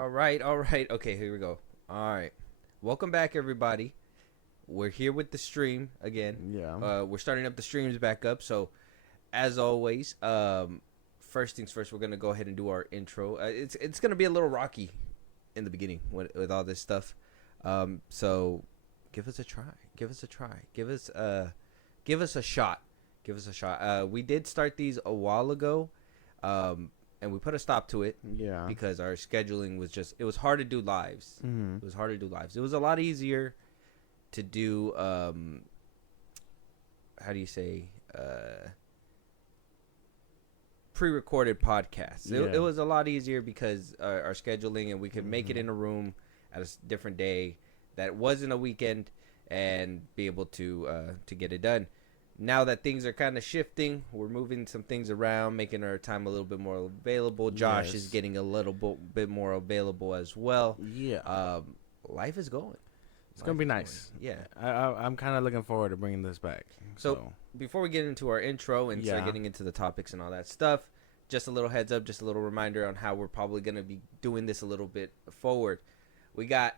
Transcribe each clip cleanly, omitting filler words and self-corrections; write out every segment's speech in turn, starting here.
All right. Okay, here we go. All right. Welcome back, everybody. We're here with the stream again. Yeah. We're starting up the streams back up. So, as always, first things first, we're gonna go ahead and do our intro. It's gonna be a little rocky in the beginning with all this stuff. So, give us a try. Give us a shot. We did start these a while ago. And we put a stop to it. Yeah. Because our scheduling was it was hard to do lives. Mm-hmm. It was hard to do lives. It was a lot easier to do, how do you say, pre-recorded podcasts. Yeah. It was a lot easier because our scheduling, and we could make it in a room at a different day that wasn't a weekend and be able to get it done. Now that things are kind of shifting, we're moving some things around, making our time a little bit more available. Josh is getting a little bit more available as well. Yeah. Life is going. It's going to be nice. Yeah. I'm kind of looking forward to bringing this back. So before we get into our intro and start getting into the topics and all that stuff, just a little heads up, just a little reminder on how we're probably going to be doing this a little bit forward. We got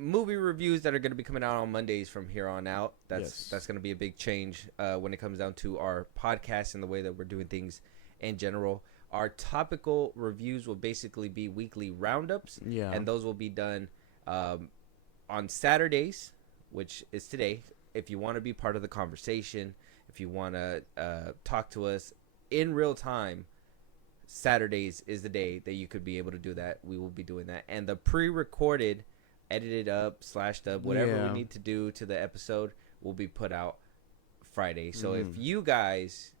movie reviews that are going to be coming out on Mondays from here on out. That's going to be a big change when it comes down to our podcast and the way that we're doing things in general. Our topical reviews will basically be weekly roundups, and those will be done on Saturdays, which is today. If you want to be part of the conversation, if you want to talk to us in real time, Saturdays is the day that you could be able to do that. We will be doing that. And the pre-recorded, edited up, slashed up, whatever we need to do to the episode will be put out Friday. So if you guys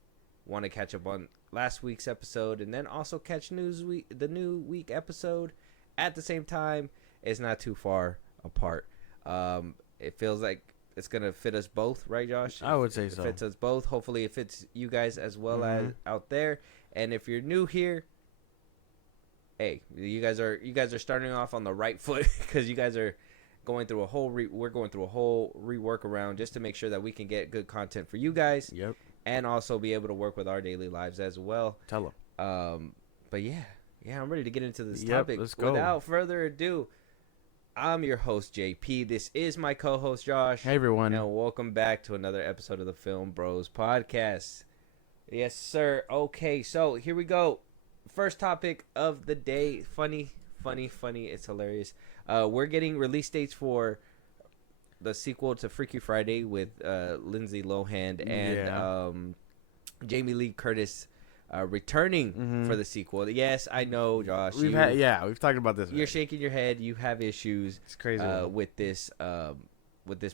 want to catch up on last week's episode and then also catch the new week episode at the same time, it's not too far apart. It feels like it's gonna fit us both, right, Josh? I would say so. It fits us both. Hopefully it fits you guys as well as out there. And if you're new here, hey, you guys are starting off on the right foot because you guys are going through we're going through a whole rework around just to make sure that we can get good content for you guys. Yep. And also be able to work with our daily lives as well. Tell them. But yeah, I'm ready to get into this Yep, topic. let's go. Without further ado, I'm your host, JP. This is my co-host, Josh. Hey, everyone. And welcome back to another episode of the FilmBros podcast. Yes, sir. Okay, so here we go. First topic of the day. Funny. It's hilarious. We're getting release dates for the sequel to Freaky Friday with Lindsay Lohan and Jamie Lee Curtis returning for the sequel. Yes, I know, Josh. We've talked about this. You're shaking your head. You have issues. It's crazy with this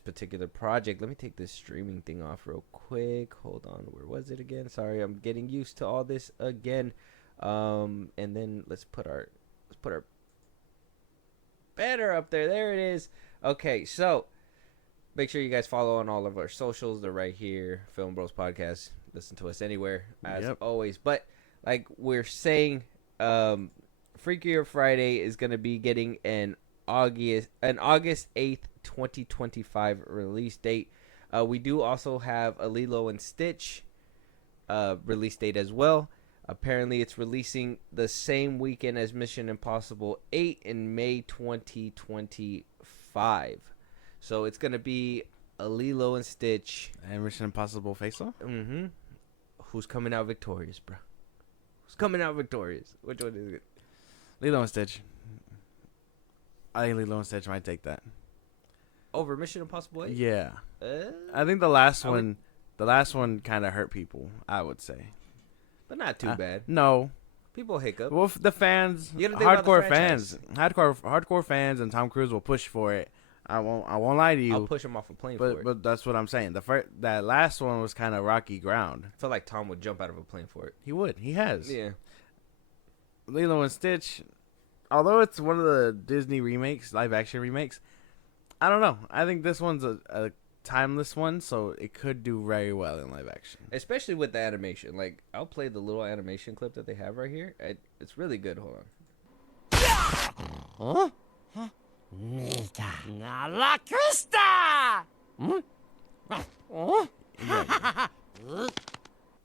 particular project. Let me take this streaming thing off real quick. Hold on. Where was it again? Sorry, I'm getting used to all this again. And then let's put our banner up there. There it is. Okay, so make sure you guys follow on all of our socials. They're right here. FilmBros Podcast. Listen to us anywhere as always. But like we're saying, Freakier Friday is gonna be getting an August 8th, 2025 release date. We do also have a Lilo and Stitch release date as well. Apparently, it's releasing the same weekend as Mission Impossible 8 in May 2025. So it's going to be a Lilo and Stitch. And Mission Impossible face-off? Mm-hmm. Who's coming out victorious, bro? Who's coming out victorious? Which one is it? Lilo and Stitch. I think Lilo and Stitch might take that. Over Mission Impossible 8? Yeah. I think the last one kind of hurt people, I would say. But not too bad. No. People hiccup. Well, the fans, hardcore fans, and Tom Cruise will push for it. I won't lie to you. I'll push him off a plane for it. But that's what I'm saying. That last one was kind of rocky ground. I feel like Tom would jump out of a plane for it. He would. He has. Yeah. Lilo and Stitch, although it's one of the Disney live action remakes, I don't know. I think this one's a timeless one, so it could do very well in live action, especially with the animation. Like, I'll play the little animation clip that they have right here. It's really good. Hold on. La Crista!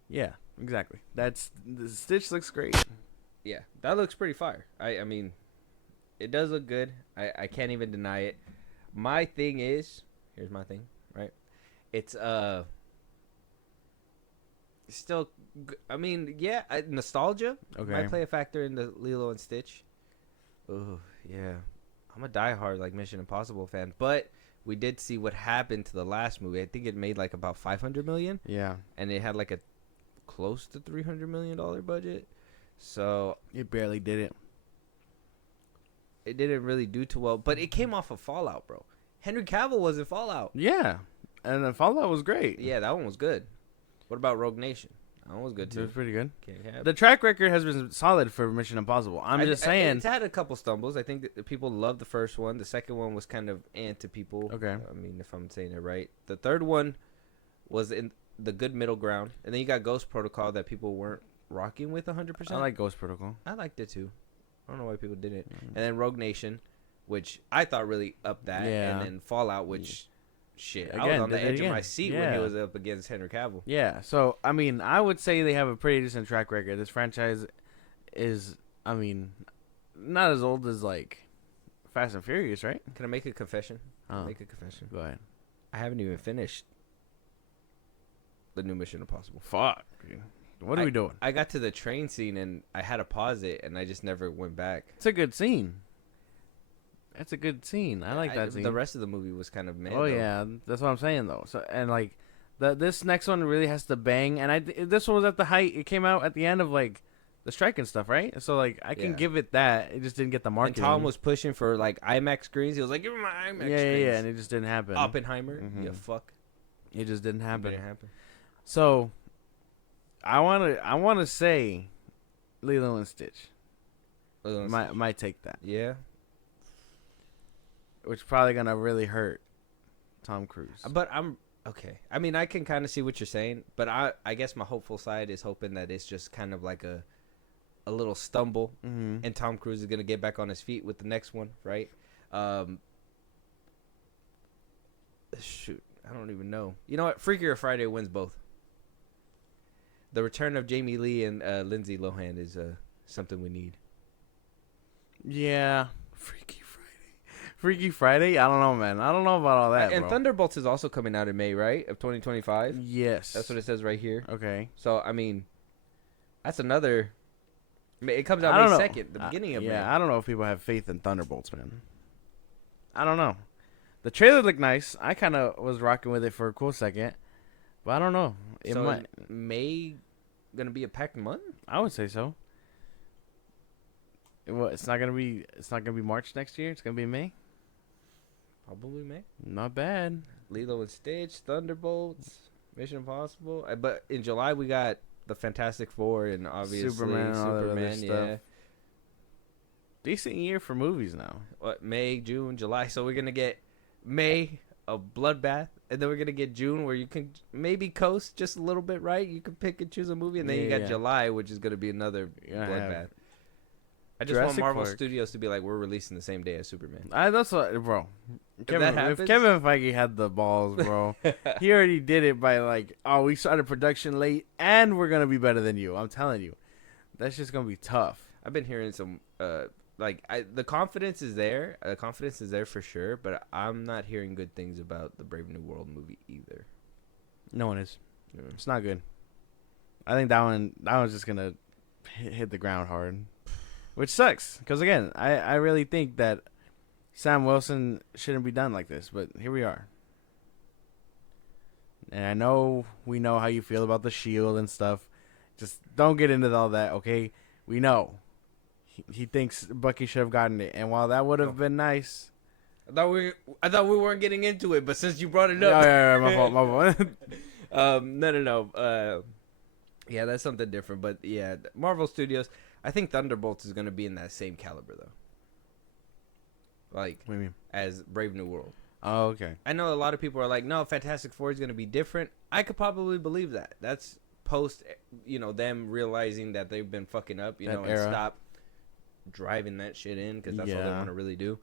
Yeah, exactly. The Stitch looks great. Yeah, that looks pretty fire. I mean, It does look good. I can't even deny it. My thing is, here's my thing, right? It's still, I mean, yeah, nostalgia might play a factor in the Lilo and Stitch. Oh yeah, I'm a diehard like Mission Impossible fan, but we did see what happened to the last movie. I think it made like about 500 million. Yeah, and it had like a close to $300 million budget, so it barely did it. It didn't really do too well, but it came off of Fallout, bro. Henry Cavill was in Fallout. Yeah, and the Fallout was great. Yeah, that one was good. What about Rogue Nation? That one was good too. It was pretty good. Okay, the track record has been solid for Mission Impossible. I'm just saying. It's had a couple stumbles. I think that people loved the first one. The second one was kind of to people. Okay. I mean, if I'm saying it right. The third one was in the good middle ground. And then you got Ghost Protocol that people weren't rocking with 100%. I like Ghost Protocol. I liked it too. I don't know why people didn't. And then Rogue Nation, which I thought really upped that. Yeah. And then Fallout, which, shit, Again, I was on the edge again. of my seat when he was up against Henry Cavill. Yeah, so, I mean, I would say they have a pretty decent track record. This franchise is, I mean, not as old as, like, Fast and Furious, right? Can I make a confession? Oh. Make a confession. Go ahead. I haven't even finished the new Mission Impossible. Fuck. What are we doing? I got to the train scene and I had to pause it and I just never went back. It's a good scene. That's a good scene. I like that scene. The rest of the movie was kind of mad. Oh, yeah. That's what I'm saying, though. So, and, like, this next one really has to bang. And this one was at the height. It came out at the end of, like, the strike and stuff, right? So, like, I can give it that. It just didn't get the marketing. And Tom was pushing for, like, IMAX screens. He was like, give me my IMAX screens. Yeah, and it just didn't happen. Oppenheimer, you fuck. It just didn't happen. It didn't happen. So, I want to say Lilo and Stitch. Might take that. Yeah. Which is probably going to really hurt Tom Cruise. But I'm okay. I mean, I can kind of see what you're saying, but I guess my hopeful side is hoping that it's just kind of like a little stumble, and Tom Cruise is going to get back on his feet with the next one, right? Shoot, I don't even know. You know what? Freakier Friday wins both. The return of Jamie Lee and Lindsay Lohan is something we need. Yeah. Freaky Friday? I don't know, man. I don't know about all that, And bro. Thunderbolts is also coming out in May, right? Of 2025? Yes. That's what it says right here. Okay. So, I mean, that's another... It comes out May 2nd, the beginning of May. Yeah, I don't know if people have faith in Thunderbolts, man. I don't know. The trailer looked nice. I kind of was rocking with it for a cool second. But I don't know. It might... May going to be a packed month? I would say so. It's not gonna be March next year. It's gonna be May. Probably May. Not bad. Lilo and Stitch, Thunderbolts, Mission Impossible. But in July we got the Fantastic Four and obviously Superman. Yeah. Decent year for movies now. What, May, June, July. So we're gonna get May, a bloodbath, and then we're gonna get June where you can maybe coast just a little bit, right? You can pick and choose a movie, and then you got July, which is gonna be another bloodbath. I just want Marvel Studios to be like, we're releasing the same day as Superman. That's what, bro. If Kevin Feige had the balls, bro, he already did it by like, oh, we started production late, and we're gonna be better than you. I'm telling you, that's just gonna be tough. I've been hearing some, the confidence is there. The confidence is there for sure, but I'm not hearing good things about the Brave New World movie either. No one is. Yeah. It's not good. I think that one's just gonna hit the ground hard. Which sucks, because, again, I really think that Sam Wilson shouldn't be done like this, but here we are. And I know we know how you feel about the shield and stuff. Just don't get into all that, okay? We know. He thinks Bucky should have gotten it, and while that would have been nice... I thought we weren't getting into it, but since you brought it up... Yeah, my fault. No. Yeah, that's something different, but yeah, Marvel Studios... I think Thunderbolts is going to be in that same caliber, though. Like, what do you mean? As Brave New World. Oh, okay. I know a lot of people are like, no, Fantastic Four is going to be different. I could probably believe that. That's post, them realizing that they've been fucking up, and stop driving that shit in, because that's all they want to really do.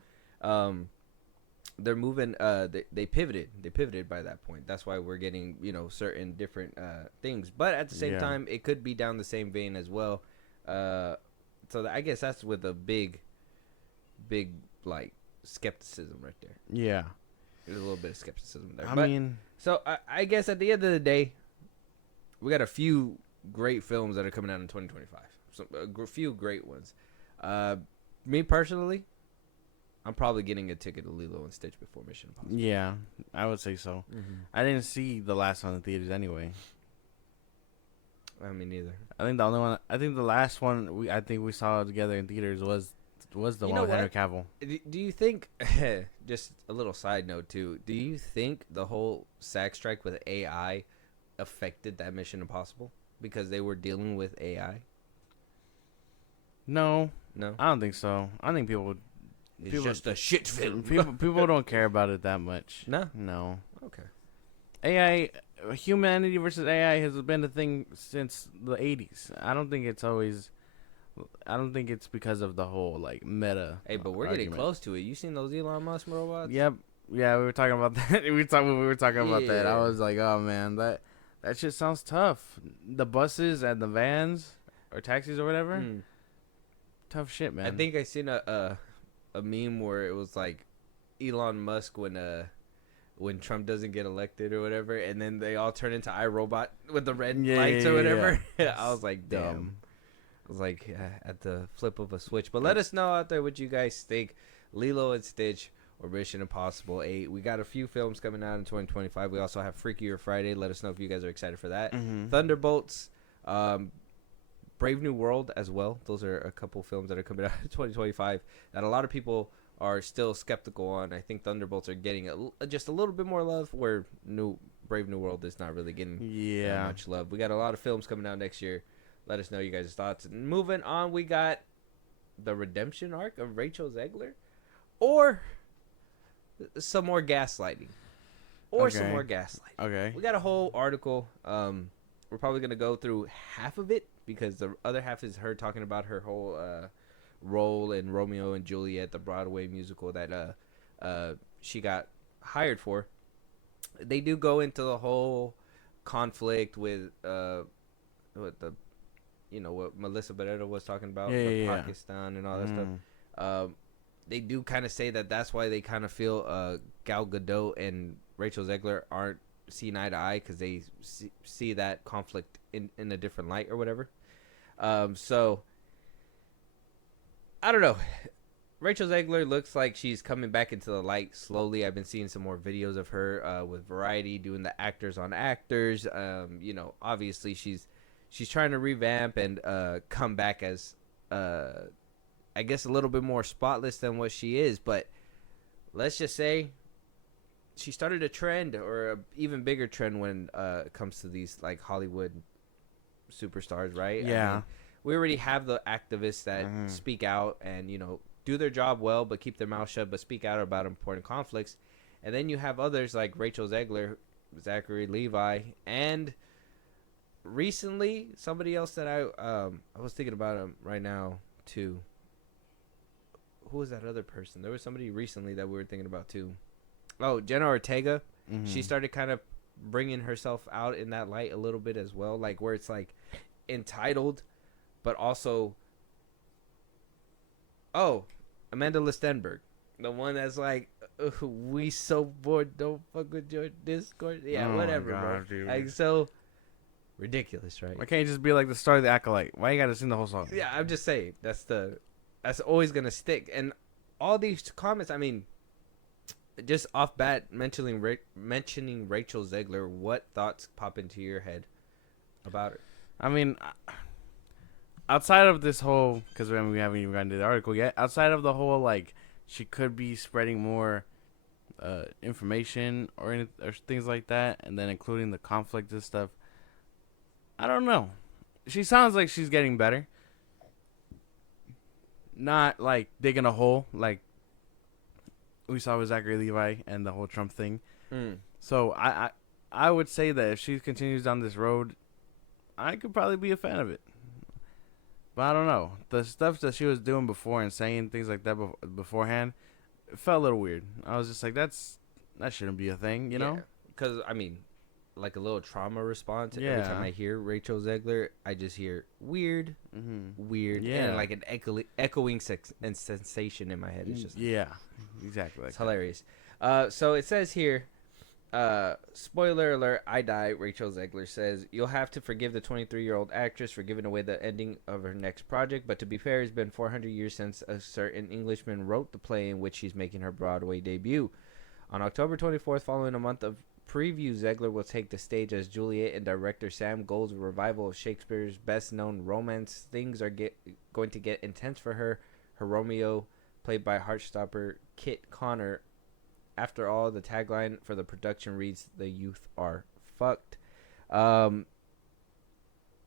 They're moving, they pivoted. They pivoted by that point. That's why we're getting, certain different things. But at the same time, it could be down the same vein as well. So I guess that's with a big big like skepticism right there. Yeah. There's a little bit of skepticism there. I mean, so I guess at the end of the day, we got a few great films that are coming out in 2025. So a few great ones. Me personally, I'm probably getting a ticket to Lilo and Stitch before Mission Impossible. yeah, I would say so. Mm-hmm. I didn't see the last one in theaters anyway. I mean, neither. I think the last one we saw together in theaters was the one with Henry Cavill. Do you think, just a little side note too, do you think the whole SAG strike with AI affected that Mission Impossible because they were dealing with AI? No, No, I don't think so. I think it's just a shit film. people don't care about it that much. No. Okay. AI, humanity versus AI has been a thing since the 80s. I don't think it's because of the whole like meta. Hey, but we're getting close to it. You seen those Elon Musk robots? Yep. Yeah, we were talking about that. we were talking about that. I was like, oh man, that shit sounds tough. The buses and the vans or taxis or whatever. Tough shit, man. I think I seen a meme where it was like Elon Musk when Trump doesn't get elected or whatever, and then they all turn into iRobot with the red lights or whatever. Yeah. I was like, damn. I was like, at the flip of a switch. But let us know out there what you guys think. Lilo and Stitch or Mission Impossible 8. We got a few films coming out in 2025. We also have Freakier Friday. Let us know if you guys are excited for that. Mm-hmm. Thunderbolts, Brave New World as well. Those are a couple films that are coming out in 2025 that a lot of people are still skeptical on. I think Thunderbolts are getting just a little bit more love, where Brave New World is not really getting that much love. We got a lot of films coming out next year. Let us know you guys' thoughts. And moving on, we got the redemption arc of Rachel Zegler, or some more gaslighting, some more gaslighting. Okay. We got a whole article. We're probably gonna go through half of it because the other half is her talking about her whole role in Romeo and Juliet, the Broadway musical that she got hired for. They do go into the whole conflict with what Melissa Barrera was talking about, Pakistan and all that stuff. They do kind of say that that's why they kind of feel Gal Gadot and Rachel Zegler aren't seeing eye to eye, because they see that conflict in a different light or whatever. So I don't know. Rachel Zegler looks like she's coming back into the light slowly. I've been seeing some more videos of her with Variety doing the actors on actors. Obviously she's trying to revamp and come back as I guess a little bit more spotless than what she is. But let's just say she started a trend, or an even bigger trend, when it comes to these like Hollywood superstars, right? Yeah. I mean, we already have the activists that speak out and do their job well, but keep their mouth shut, but speak out about important conflicts. And then you have others like Rachel Zegler, Zachary Levi, and recently somebody else that I was thinking about him right now too. Who was that other person? There was somebody recently that we were thinking about too. Oh, Jenna Ortega. She started kind of bringing herself out in that light a little bit as well, like where it's like entitled, but also, Amanda Lestenberg, the one that's like, we so bored, don't fuck with your Discord. Yeah, whatever, bro. Dude. Like, so ridiculous, right? Why can't you just be like the star of the Acolyte? Why you gotta sing the whole song? Yeah, I'm just saying that's always gonna stick. And all these comments, I mean, just off bat mentioning Rachel Zegler, what thoughts pop into your head about her? I mean, outside of this whole, because we haven't even gotten to the article yet, outside of the whole, like, she could be spreading more information or things like that, and then including the conflict and stuff, I don't know. She sounds like she's getting better. Not, like, digging a hole, like we saw with Zachary Levi and the whole Trump thing. So I would say that if she continues down this road, I could probably be a fan of it. But I don't know. The stuff that she was doing before and saying things like that beforehand, it felt a little weird. I was just like, that shouldn't be a thing, you know? Because, I mean, like a little trauma response. Every time I hear Rachel Zegler, I just hear weird, weird, and like an echoing and sensation in my head. It's just exactly. It's hilarious. So it says here, spoiler alert, I die. Rachel Zegler says, you'll have to forgive the 23-year-old actress for giving away the ending of her next project, but to be fair, it's been 400 years since a certain Englishman wrote the play in which she's making her Broadway debut. On October 24th, following a month of preview, Zegler will take the stage as Juliet in director Sam Gold's revival of Shakespeare's best-known romance. Things are going to get intense for her. Her Romeo, played by Heartstopper Kit Connor. After all, the tagline for the production reads, "The youth are fucked."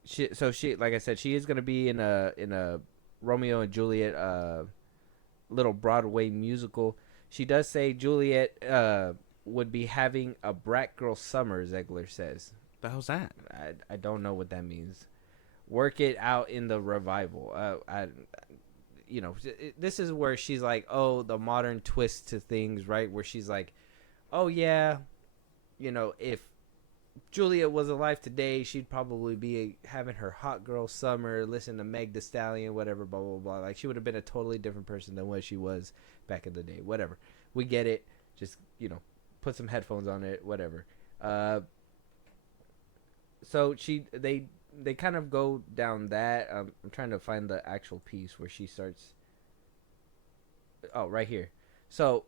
She, like I said, she is going to be in a Romeo and Juliet little Broadway musical. She does say Juliet would be having a brat girl summer, Zegler says. The hell's that? I don't know what that means. Work it out in the revival. This is where she's like, oh, the modern twist to things, right? Where she's like, oh, yeah, if Juliet was alive today, she'd probably be having her hot girl summer, listen to Meg Thee Stallion, whatever, blah, blah, blah. Like, she would have been a totally different person than what she was back in the day. Whatever. We get it. Just, put some headphones on it, whatever. So they kind of go down that. I'm trying to find the actual piece where she starts. Oh, right here. So,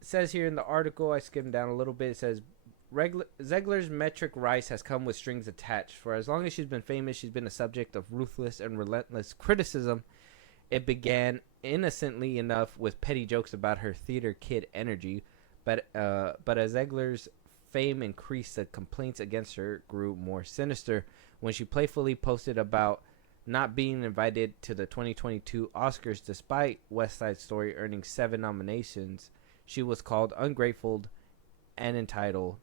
it says here in the article, I skimmed down a little bit, it says, Zegler's metric rise has come with strings attached. For as long as she's been famous, she's been a subject of ruthless and relentless criticism. It began innocently enough with petty jokes about her theater kid energy, but as Zegler's fame increased, the complaints against her grew more sinister. When she playfully posted about not being invited to the 2022 Oscars despite West Side Story earning 7 nominations, she was called ungrateful and entitled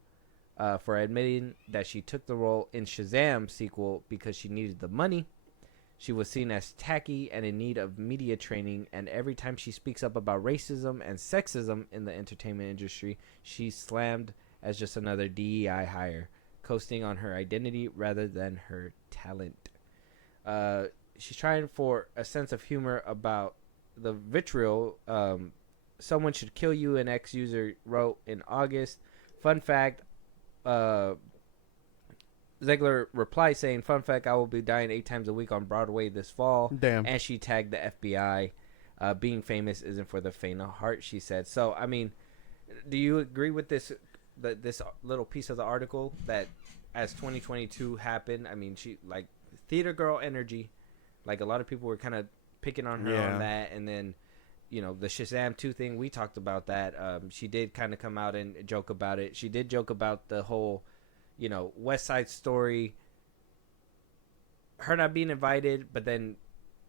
for admitting that she took the role in Shazam sequel because she needed the money. She was seen as tacky and in need of media training, and every time she speaks up about racism and sexism in the entertainment industry, she's slammed as just another DEI hire, coasting on her identity rather than her talent. She's trying for a sense of humor about the vitriol. Someone should kill you, an ex-user wrote in August. Fun fact, Zegler replied saying, fun fact, I will be dying 8 times a week on Broadway this fall. Damn. And she tagged the FBI. Being famous isn't for the faint of heart, she said. So, I mean, do you agree with this little piece of the article that as 2022 happened, I mean, she, like, theater girl energy, like a lot of people were kind of picking on her on that, and then, the Shazam 2 thing, we talked about that. She did kind of come out and joke about it. She did joke about the whole, West Side Story, her not being invited, but then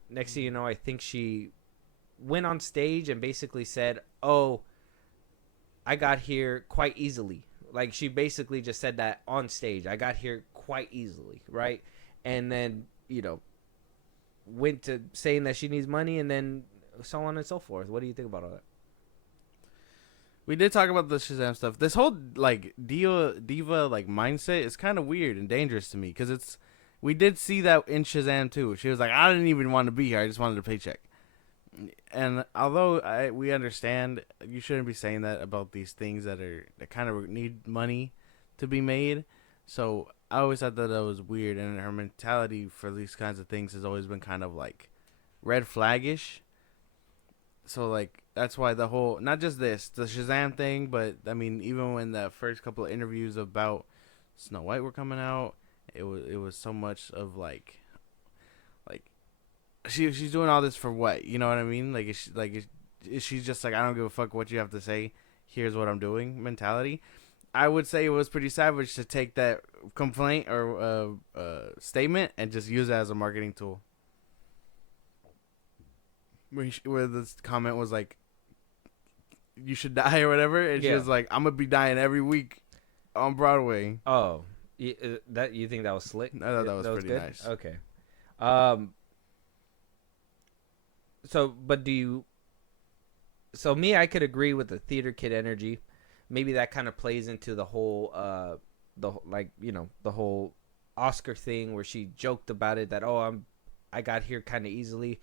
next thing you know, I think she went on stage and basically said, oh, I got here quite easily. Like, she basically just said that on stage. I got here quite easily, right? And then, went to saying that she needs money, and then so on and so forth. What do you think about all that? We did talk about the Shazam stuff. This whole, like, diva like, mindset is kind of weird and dangerous to me, because we did see that in Shazam, too. She was like, I didn't even want to be here. I just wanted a paycheck. And although we understand you shouldn't be saying that about these things that kind of need money to be made, so I always thought that was weird, and her mentality for these kinds of things has always been kind of like red flaggish. So like that's why the whole, not just the Shazam thing, but I mean even when the first couple of interviews about Snow White were coming out, it was so much of like she's doing all this for what? You know what I mean? Like, she's just like, I don't give a fuck what you have to say. Here's what I'm doing mentality. I would say it was pretty savage to take that complaint or statement and just use it as a marketing tool. Where this comment was like, you should die or whatever. And she was like, I'm going to be dying every week on Broadway. Oh, you think that was slick? I thought that was pretty good? nice. Okay. So me, I could agree with the theater kid energy. Maybe that kind of plays into the whole the the whole Oscar thing where she joked about it that I got here kind of easily,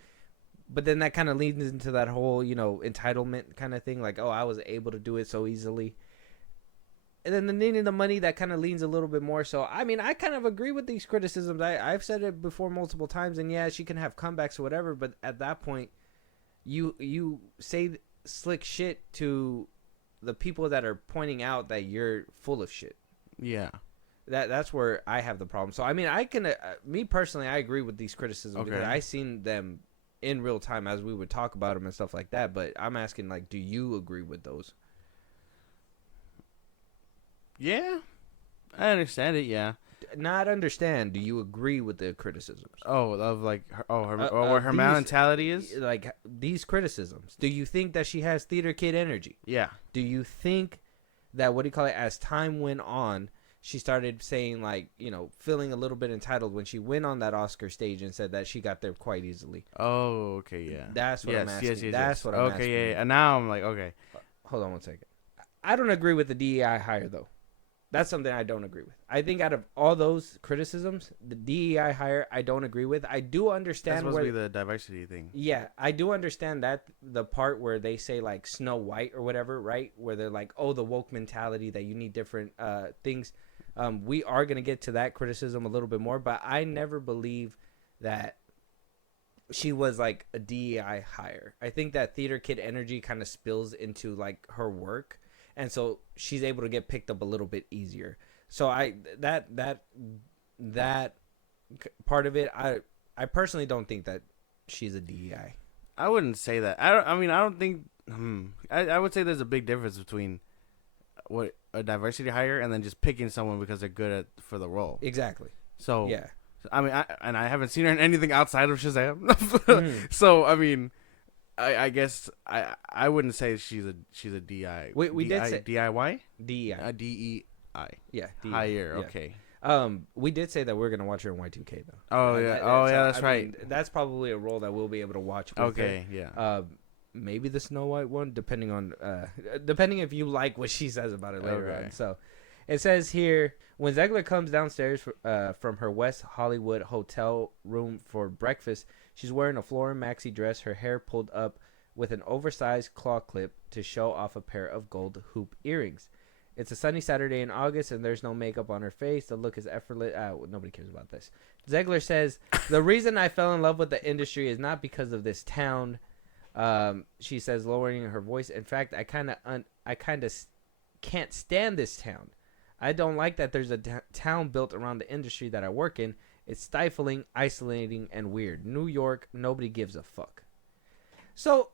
but then that kind of leads into that whole entitlement kind of thing, like I was able to do it so easily. And then the needing the money, that kind of leans a little bit more. So, I mean, I kind of agree with these criticisms. I've said it before multiple times, and yeah, she can have comebacks or whatever, but at that point, you say slick shit to the people that are pointing out that you're full of shit. Yeah. That's where I have the problem. So, I mean, I can, me personally, I agree with these criticisms because I seen them in real time as we would talk about them and stuff like that, but I'm asking, like, do you agree with those? Yeah, I understand it. Yeah, not understand. Do you agree with the criticisms? Oh, of like what her mentality is? Like these criticisms. Do you think that she has theater kid energy? Yeah. Do you think that as time went on, she started saying like feeling a little bit entitled when she went on that Oscar stage and said that she got there quite easily? Oh, okay, yeah. That's what I'm asking. Yes. That's what I'm asking. Okay, yeah. And now I'm like, okay. Hold on one second. I don't agree with the DEI hire though. That's something I don't agree with. I think out of all those criticisms, the DEI hire I don't agree with. I do understand. That's supposed to be the diversity thing. Yeah, I do understand that the part where they say like Snow White or whatever, right? Where they're like, oh, the woke mentality that you need different things. We are gonna get to that criticism a little bit more, but I never believe that she was like a DEI hire. I think that theater kid energy kind of spills into like her work. And so she's able to get picked up a little bit easier. So that part of it, I personally don't think that she's a DEI. I wouldn't say that. I don't think. I would say there's a big difference between what a diversity hire and then just picking someone because they're good for the role. Exactly. So yeah. I mean, I haven't seen her in anything outside of Shazam. So I mean. I guess I wouldn't say she's a DI. We did say DIY? DEI. DEI. Yeah. DEI. Higher. Yeah. Okay. We did say that we're gonna watch her in Y2K though. Oh yeah. That's right. Mean, that's probably a role that we'll be able to watch. Okay. Yeah. Maybe the Snow White one, depending if you like what she says about it later on. So, it says here when Zegler comes downstairs from her West Hollywood hotel room for breakfast. She's wearing a floral maxi dress, her hair pulled up with an oversized claw clip to show off a pair of gold hoop earrings. It's a sunny Saturday in August, and there's no makeup on her face. The look is effortless. Nobody cares about this. Zegler says, the reason I fell in love with the industry is not because of this town. She says, lowering her voice. In fact, I kind of can't stand this town. I don't like that there's a town built around the industry that I work in. It's stifling, isolating, and weird. New York, nobody gives a fuck. So,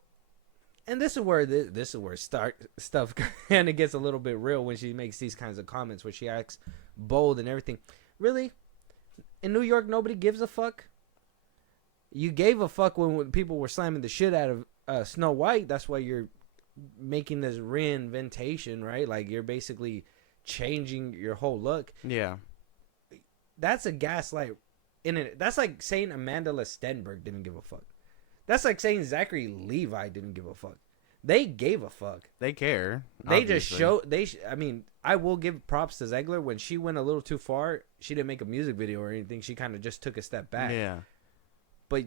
and this is where stuff kind of gets a little bit real when she makes these kinds of comments, where she acts bold and everything. Really? In New York, nobody gives a fuck? You gave a fuck when people were slamming the shit out of Snow White. That's why you're making this reinventation, right? Like, you're basically changing your whole look. Yeah. That's a gaslight in it. That's like saying Amanda Stenberg didn't give a fuck. That's like saying Zachary Levi didn't give a fuck. They gave a fuck. They care. They obviously. Just show. I mean, I will give props to Zegler. When she went a little too far, she didn't make a music video or anything. She kind of just took a step back. Yeah. But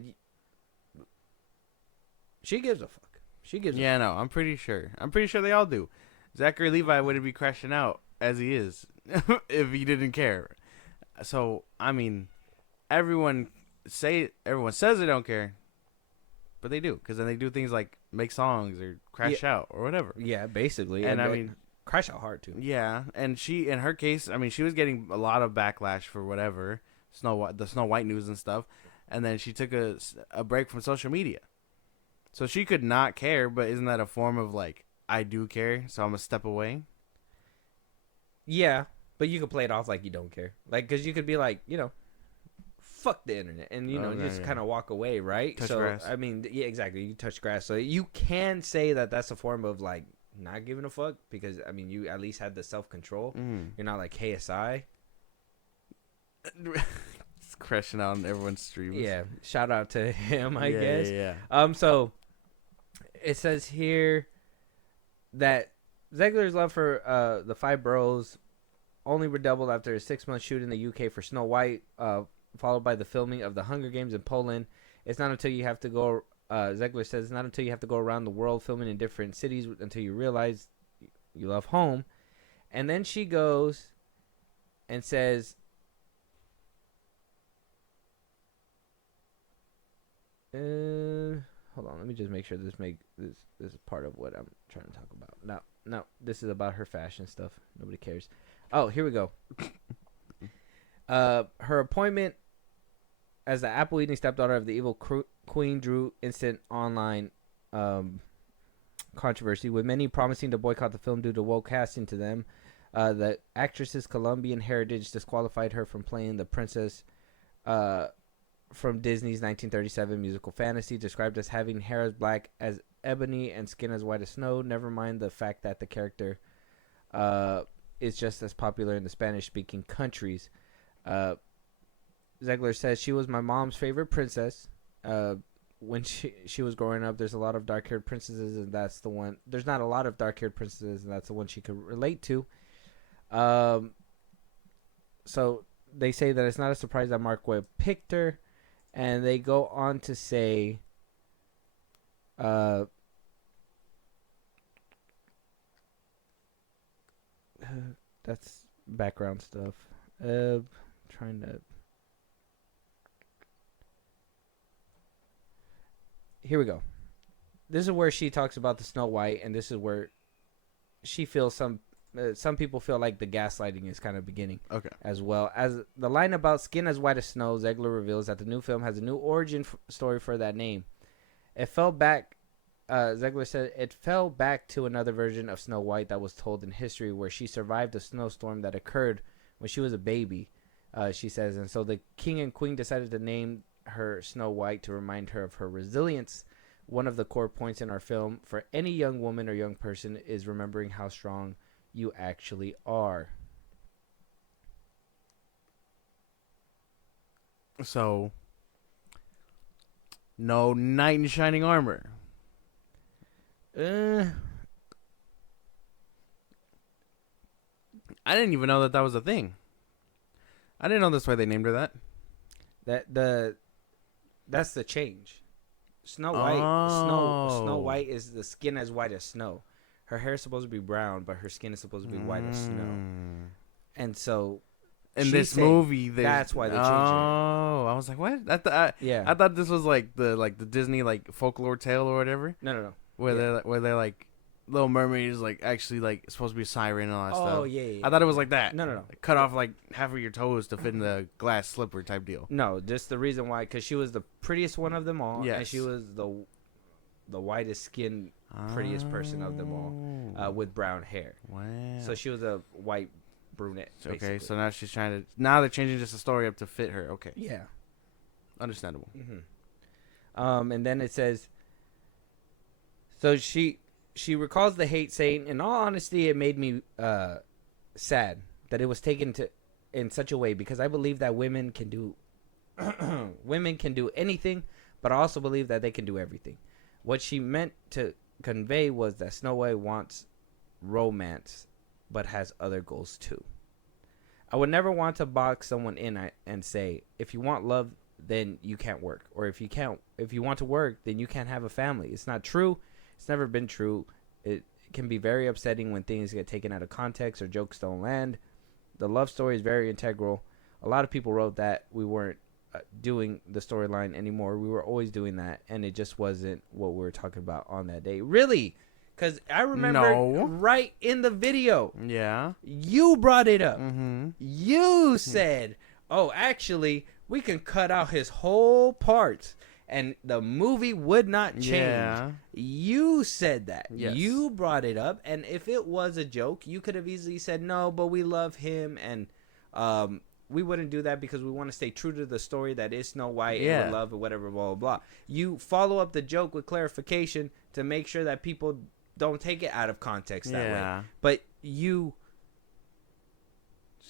she gives a fuck. She gives. Yeah, no, I'm pretty sure. they all do. Zachary Levi wouldn't be crashing out as he is if he didn't care. So, I mean, everyone says they don't care, but they do, because then they do things like make songs or crash out or whatever. Yeah, basically. And I mean, crash out hard too. Yeah, and she, in her case, I mean, she was getting a lot of backlash for whatever, the Snow White news and stuff, and then she took a break from social media. So she could not care, but isn't that a form of like, I do care, so I'm gonna step away? Yeah. But you could play it off like you don't care. Like, because you could be like, fuck the internet. And, just kind of walk away, right? Touch grass. I mean, yeah, exactly. You touch grass. So you can say that that's a form of, like, not giving a fuck. Because, I mean, you at least had the self-control. You're not like KSI. It's crashing out on everyone's streams. Yeah. Shout out to him, I guess. Yeah. So it says here that Zegler's love for the FilmBros only redoubled after a 6-month shoot in the UK for Snow White, followed by the filming of the Hunger Games in Poland. It's not until you have to go, Zegler says, it's not until you have to go around the world filming in different cities until you realize you love home. And then she goes and says, hold on, let me just make sure this is part of what I'm trying to talk about. No, this is about her fashion stuff. Nobody cares. Oh, here we go. Her appointment as the apple-eating stepdaughter of the evil queen drew instant online controversy, with many promising to boycott the film due to woke casting to them. The actress's Colombian heritage disqualified her from playing the princess from Disney's 1937 musical fantasy, described as having hair as black as ebony and skin as white as snow. Never mind the fact that the character is just as popular in the Spanish-speaking countries. Zegler says, she was my mom's favorite princess. When she was growing up, there's a lot of dark-haired princesses, and that's the one. There's not a lot of dark-haired princesses, and that's the one she could relate to. So they say that it's not a surprise that Mark Webb picked her, and they go on to say, that's background stuff. Trying to. Here we go. This is where she talks about the Snow White, and this is where she feels some people feel like the gaslighting is kind of beginning. Okay. As well as the line about skin as white as snow, Zegler reveals that the new film has a new origin story for that name. It fell back. Zegler said it fell back to another version of Snow White that was told in history, where she survived a snowstorm that occurred when she was a baby. She says, and so the king and queen decided to name her Snow White to remind her of her resilience. One of the core points in our film for any young woman or young person is remembering how strong you actually are. So, no knight in shining armor. I didn't even know that was a thing. I didn't know that's why they named her that. That's the change. Snow White. Snow White is the skin as white as snow. Her hair is supposed to be brown, but her skin is supposed to be white as snow. And so, in this movie, that's why they changed it. Oh, I was like, what? I thought this was like the Disney like folklore tale or whatever. No. Where they're like Little Mermaid is like actually like supposed to be a siren and all that stuff. Oh yeah. I thought it was like that. No. Cut off like half of your toes to fit in the glass slipper type deal. No, just the reason why, because she was the prettiest one of them all, and she was the whitest skin, prettiest person of them all, with brown hair. Wow. So she was a white brunette. Basically. Okay, so now they're changing just the story up to fit her. Okay. Yeah. Understandable. Mm-hmm. And then it says, so she recalls the hate, saying, in all honesty, it made me sad that it was taken in such a way, because I believe that women can do anything, but I also believe that they can do everything. What she meant to convey was that Snow White wants romance, but has other goals too. I would never want to box someone in and say, if you want love, then you can't work, or if you want to work, then you can't have a family. It's not true. It's never been true. It can be very upsetting when things get taken out of context or jokes don't land. The love story is very integral. A lot of people wrote that we weren't doing the storyline anymore. We were always doing that, and it just wasn't what we were talking about on that day. Really? Because I remember right in the video. Yeah. You brought it up. Mm-hmm. You said, oh, actually, we can cut out his whole parts, and the movie would not change. Yeah. You said that. Yes. You brought it up, and if it was a joke, you could have easily said, no, but we love him, and we wouldn't do that because we want to stay true to the story that is Snow White and love and whatever, blah, blah, blah. You follow up the joke with clarification to make sure that people don't take it out of context that way. But you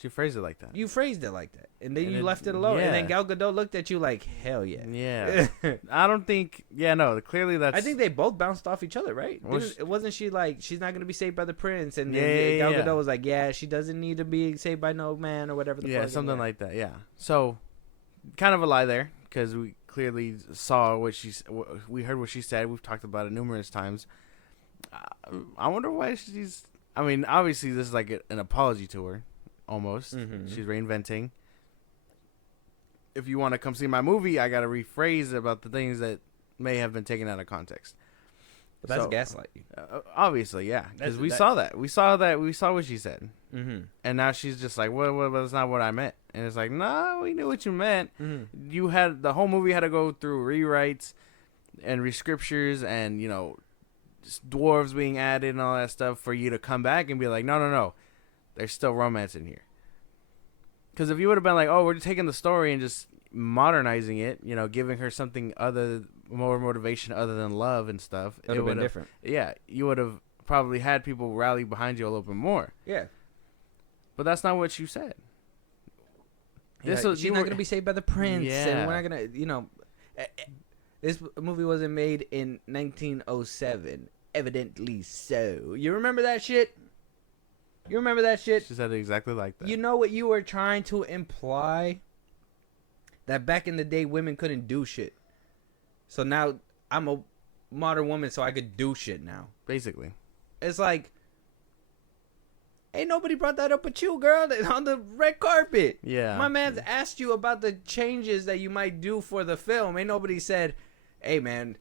She phrased it like that. You phrased it like that, and then And you it- left it alone. And then yeah. Gal Gadot looked at you like, hell yeah. Yeah. I don't think. Yeah, no. Clearly, that's. I think they both bounced off each other, right? Well, Wasn't she like, she's not gonna be saved by the prince, and Yeah, then Gal yeah. Gadot was like, yeah, she doesn't need to be saved by no man or whatever. Yeah, something like that. Yeah. So, kind of a lie there, because we clearly saw what we heard what she said. We've talked about it numerous times. I wonder why she's. I mean, obviously, this is like an apology to her, almost. Mhm. She's reinventing. If you want to come see my movie, I got to rephrase about the things that may have been taken out of context. But that's So, gaslighting. obviously, yeah, because we that- saw that. We saw what she said. Mm-hmm. And now she's just like, well, that's not what I meant. And it's like, no, we knew what you meant. Mm-hmm. You had the whole movie had to go through rewrites and rescriptures and, just dwarves being added and all that stuff for you to come back and be like, no. There's still romance in here. Because if you would have been like, oh, we're just taking the story and just modernizing it, giving her something more motivation other than love and stuff. It would have been different. Yeah, you would have probably had people rally behind you a little bit more. Yeah. But that's not what you said. She's not going to be saved by the prince. Yeah. And we're not going to, this movie wasn't made in 1907. Evidently so. You remember that shit? You remember that shit? She said it exactly like that. You know what you were trying to imply? That back in the day, women couldn't do shit. So now I'm a modern woman, so I could do shit now. Basically. It's like, ain't nobody brought that up but you, girl, on the red carpet. Yeah. My man's asked you about the changes that you might do for the film. Ain't nobody said, hey, man,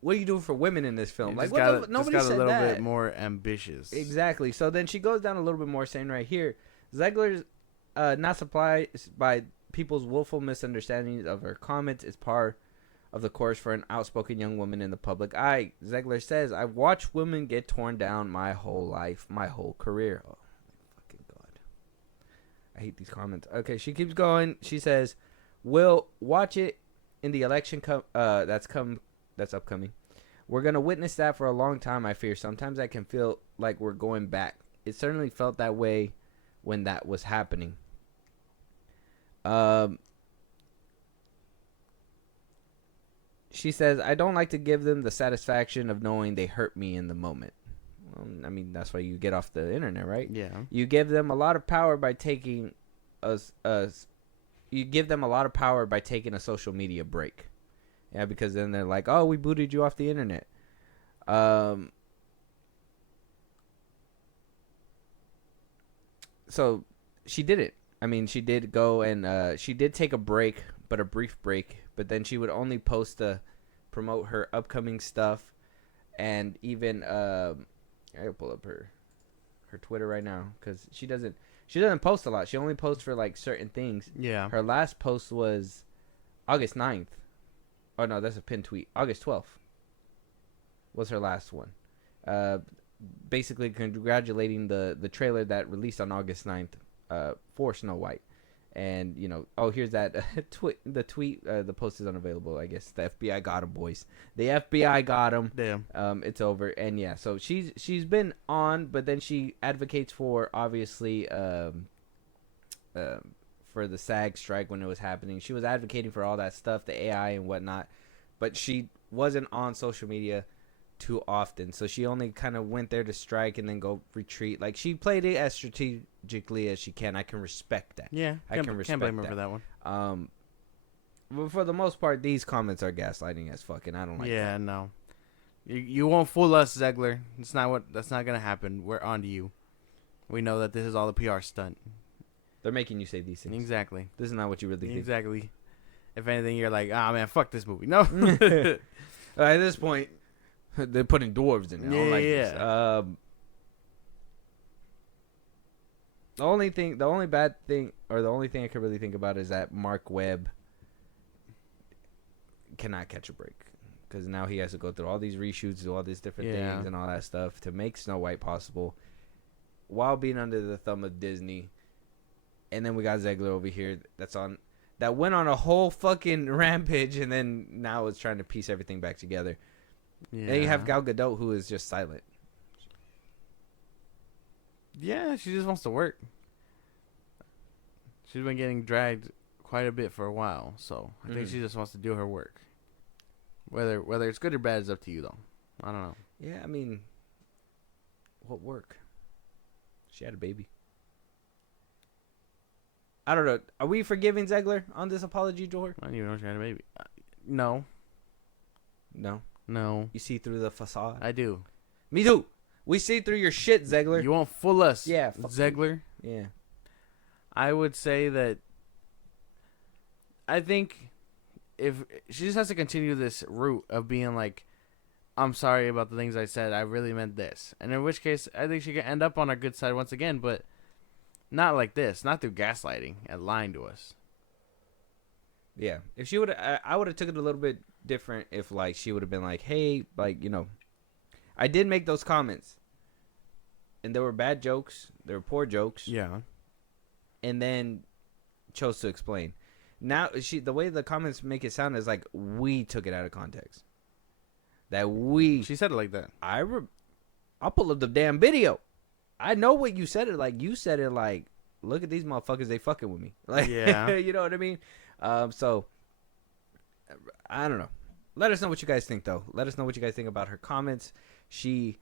what are you doing for women in this film? Like, nobody just got said a little that. bit more ambitious. Exactly. So then she goes down a little bit more, saying right here, Zegler's not surprised by people's willful misunderstandings of her comments. It's par of the course for an outspoken young woman in the public eye. Zegler says, I've watched women get torn down my whole life, my whole career. Oh, my fucking God. I hate these comments. Okay, she keeps going. She says, we'll watch it in the election that's upcoming. We're going to witness that for a long time, I fear. Sometimes I can feel like we're going back. It certainly felt that way when that was happening. She says, I don't like to give them the satisfaction of knowing they hurt me in the moment. Well, I mean, that's why you get off the internet, right? Yeah. You give them a lot of power by taking a social media break. Yeah, because then they're like, oh, we booted you off the internet. So she did it. I mean, she did go and she did take a break, but a brief break. But then she would only post to promote her upcoming stuff, and even I'll pull up her Twitter right now because she doesn't post a lot. She only posts for like certain things. Yeah. Her last post was August 9th. Oh no, that's a pinned tweet. August 12th was her last one. Basically congratulating the trailer that released on August 9th for Snow White. And, here's that the tweet, the post is unavailable, I guess. The FBI got him, boys. The FBI got him. Damn. It's over. And, yeah, so she's been on, but then she advocates for, obviously, for the SAG strike when it was happening. She was advocating for all that stuff, the AI and whatnot. But she wasn't on social media too often. So she only kind of went there to strike and then go retreat. Like, she played it as strategically as she can. I can respect that. Yeah. I can respect Can't blame her that. for that one. But for the most part, these comments are gaslighting as fuck, and I don't like that. Yeah, no. You won't fool us, Zegler. That's not gonna happen. We're on to you. We know that this is all a PR stunt. They're making you say these things. Exactly. This is not what you really think. Exactly. If anything, you're like, man, fuck this movie. No. At this point, they're putting dwarves in it. I don't like this. The only bad thing, or the only thing I could really think about is that Mark Webb cannot catch a break. Because now he has to go through all these reshoots, do all these different things and all that stuff to make Snow White possible while being under the thumb of Disney. And then we got Zegler over here that went on a whole fucking rampage, and then now is trying to piece everything back together. Yeah. Then you have Gal Gadot, who is just silent. Yeah, she just wants to work. She's been getting dragged quite a bit for a while, so I think she just wants to do her work. Whether it's good or bad is up to you, though. I don't know. Yeah, I mean, what work? She had a baby. I don't know. Are we forgiving Zegler on this apology, George? I don't even know she had a baby. No. No. No. You see through the facade? I do. Me too. We see through your shit, Zegler. You won't fool us. Yeah. Zegler. Yeah. I would say that I think if she just has to continue this route of being like, I'm sorry about the things I said. I really meant this. And in which case, I think she can end up on our good side once again, but not like this. Not through gaslighting and lying to us. Yeah. If she would, I would have took it a little bit different if like she would have been like, hey, like, you know, I did make those comments. And there were bad jokes. There were poor jokes. Yeah. And then chose to explain. Now, the way the comments make it sound is like we took it out of context. That we... She said it like that. I'll pull up the damn video. I know what you said it like. You said it like, look at these motherfuckers, they fucking with me. Like, yeah. You know what I mean? So, I don't know. Let us know what you guys think, though. Let us know what you guys think about her comments. She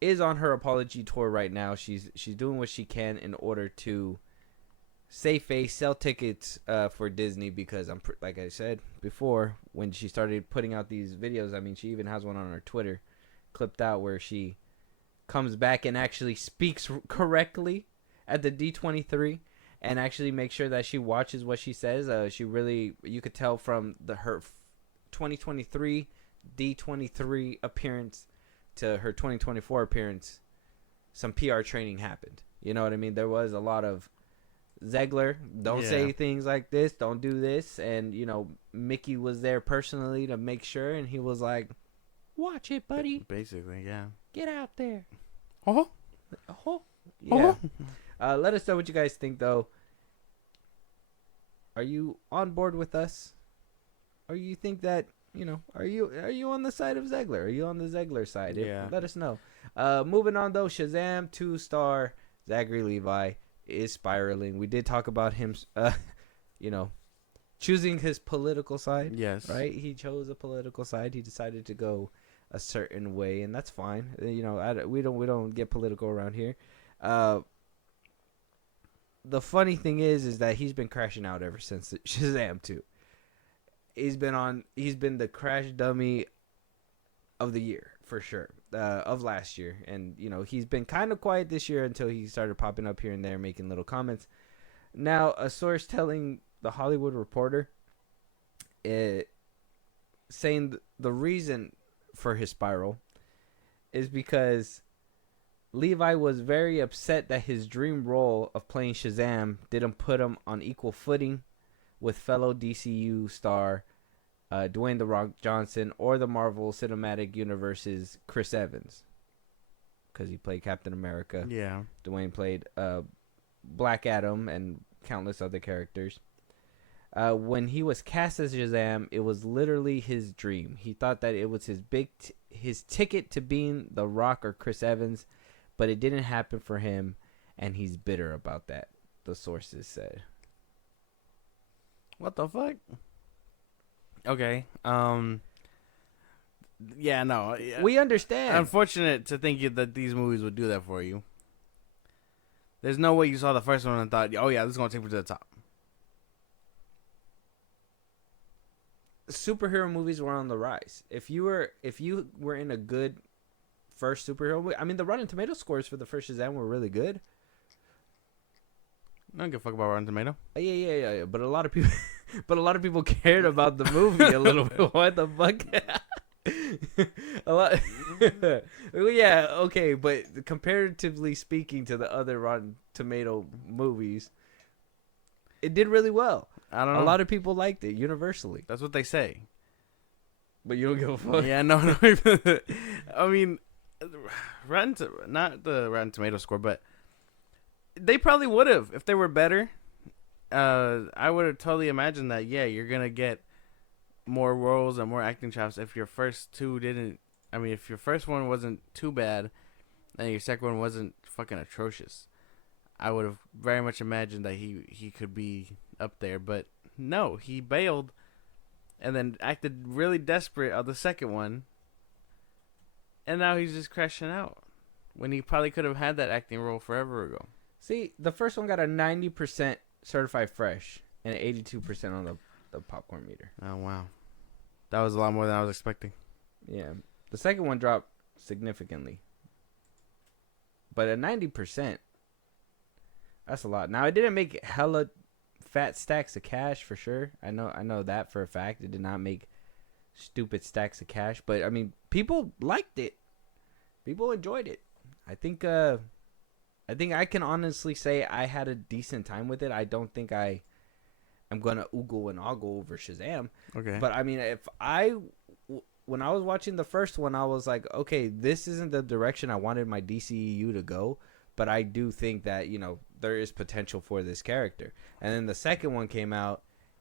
is on her apology tour right now. She's doing what she can in order to save face, sell tickets for Disney, because like I said before, when she started putting out these videos, I mean, she even has one on her Twitter clipped out where she comes back and actually speaks correctly at the D23 and actually makes sure that she watches what she says. She really, you could tell from her 2023 D23 appearance to her 2024 appearance, some PR training happened. You know what I mean? There was a lot of Zegler, don't say things like this, don't do this, and you know, Mickey was there personally to make sure, and he was like, watch it, buddy. Basically, yeah. Get out there. Oh. Yeah. Let us know what you guys think, though. Are you on board with us? Or you think that, you know, are you on the side of Zegler? Are you on the Zegler side? Yeah. Let us know. Moving on, though, Shazam 2-star Zachary Levi is spiraling. We did talk about him, you know, choosing his political side. Yes. Right? He chose a political side. He decided to go a certain way, and that's fine. You know, we don't get political around here. The funny thing is that he's been crashing out ever since Shazam 2. He's been the crash dummy of the year for sure, of last year, and you know, he's been kind of quiet this year until he started popping up here and there making little comments. Now, a source telling The Hollywood Reporter, saying the reason for his spiral is because Levi was very upset that his dream role of playing Shazam didn't put him on equal footing with fellow DCU star Dwayne "The Rock" Johnson or the Marvel Cinematic Universe's Chris Evans, because he played Captain America. Yeah. Dwayne played Black Adam and countless other characters. When he was cast as Shazam, it was literally his dream. He thought that it was his ticket to being The Rock or Chris Evans, but it didn't happen for him, and he's bitter about that, the sources said. What the fuck? Okay. Yeah, no. Yeah. We understand. Unfortunate to think that these movies would do that for you. There's no way you saw the first one and thought, oh yeah, this is going to take me to the top. Superhero movies were on the rise. If you were in a good first superhero movie, I mean, the Rotten Tomato scores for the first Shazam were really good. I don't give a fuck about Rotten Tomato. Yeah. But a lot of people cared about the movie a little bit. What the fuck? A lot. Yeah, okay, but comparatively speaking to the other Rotten Tomato movies, it did really well. I don't know. A lot of people liked it universally. That's what they say. But you don't give a fuck. Yeah, no. I mean, not the Rotten Tomato score, but they probably would have if they were better. I would have totally imagined that. Yeah, you're gonna get more roles and more acting chops if your first two didn't. I mean, if your first one wasn't too bad, and your second one wasn't fucking atrocious. I would have very much imagined that he could be up there. But no, he bailed and then acted really desperate on the second one. And now he's just crashing out when he probably could have had that acting role forever ago. See, the first one got a 90% certified fresh and 82% on the popcorn meter. Oh, wow. That was a lot more than I was expecting. Yeah. The second one dropped significantly. But at 90%, that's a lot. Now, it didn't make hella fat stacks of cash for sure. I know that for a fact. It did not make stupid stacks of cash. But, I mean, people liked it. People enjoyed it. I think I can honestly say I had a decent time with it. I don't think I'm going to oogle and ogle over Shazam. Okay. But, I mean, when I was watching the first one, I was like, okay, this isn't the direction I wanted my DCEU to go. But I do think that, there is potential for this character. And then the second one came out,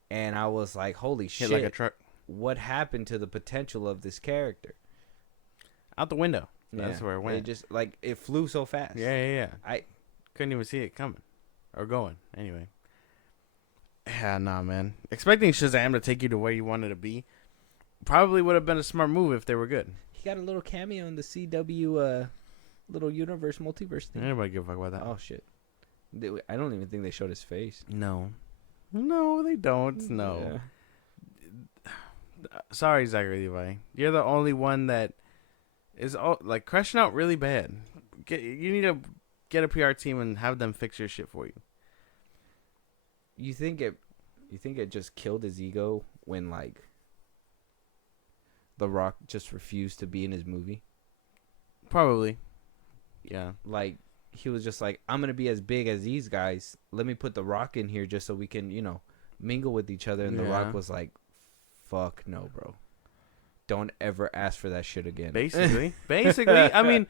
and I was like, holy shit. Hit like a truck. What happened to the potential of this character? Out the window. That's where it went. It just, it flew so fast. Yeah. I couldn't even see it coming. Or going, anyway. Yeah, nah, man. Expecting Shazam to take you to where you wanted to be probably would have been a smart move if they were good. He got a little cameo in the CW little universe multiverse thing. Anybody give a fuck about that? Oh, shit. I don't even think they showed his face. No, they don't. No. Yeah. Sorry, Zachary Levi. You're the only one that is crashing out really bad. You need to get a PR team and have them fix your shit for you. You think it just killed his ego when The Rock just refused to be in his movie? Probably. Yeah. He was just like, I'm gonna be as big as these guys. Let me put The Rock in here just so we can, mingle with each other. And The Rock was like, fuck no, bro. Don't ever ask for that shit again. Basically. I mean,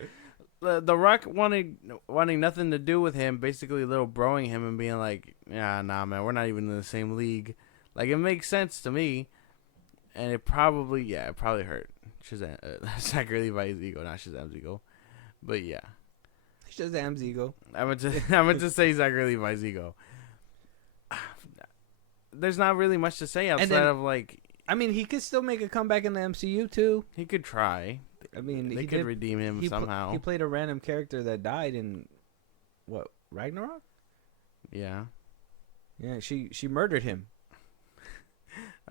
The Rock wanting nothing to do with him, basically little broing him and being like, yeah, nah, man, we're not even in the same league. It makes sense to me. And it probably hurt Shazam, Zachary Levi's ego, not Shazam's ego. But yeah. Shazam's ego. I meant to say Zachary Levi's ego. There's not really much to say outside of I mean, he could still make a comeback in the MCU too. He could try. I mean, they could redeem him somehow. He played a random character that died in what, Ragnarok? Yeah. Yeah, she murdered him.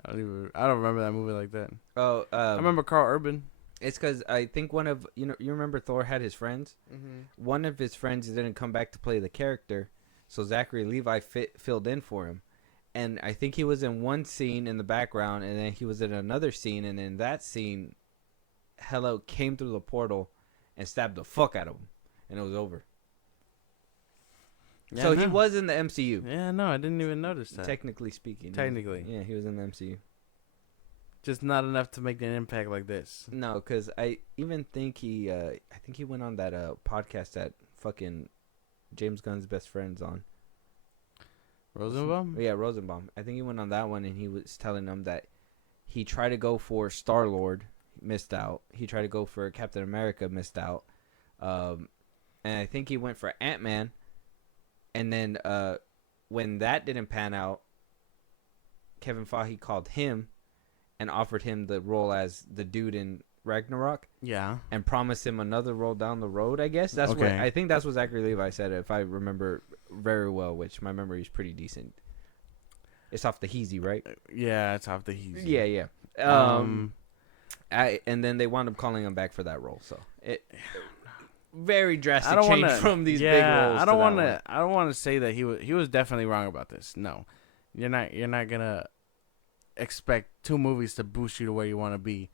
I don't remember that movie like that. Oh, I remember Carl Urban. It's because I think one of you remember Thor had his friends. Mm-hmm. One of his friends didn't come back to play the character, so Zachary Levi filled in for him. And I think he was in one scene in the background, and then he was in another scene, and in that scene, Hello came through the portal and stabbed the fuck out of him, and it was over. Yeah, so he was in the MCU. Yeah, no, I didn't even notice that. Technically speaking. Technically. Yeah, he was in the MCU. Just not enough to make an impact like this. No, because I even think he went on that podcast that fucking James Gunn's best friend's on. Rosenbaum? Yeah, Rosenbaum. I think he went on that one, and he was telling them that he tried to go for Star-Lord, missed out. He tried to go for Captain America, missed out. And I think he went for Ant-Man. And then when that didn't pan out, Kevin Feige called him and offered him the role as the dude in Ragnarok. Yeah. And promised him another role down the road, I guess. That's what I think that's what Zachary Levi said, if I remember very well, which my memory is pretty decent. It's off the Heezy, right? Yeah, it's off the Heezy. Yeah. And then they wound up calling him back for that role, so it very drastic change from these big roles. I don't want to say that he was definitely wrong about this. No. You're not gonna expect 2 movies to boost you to where you want to be.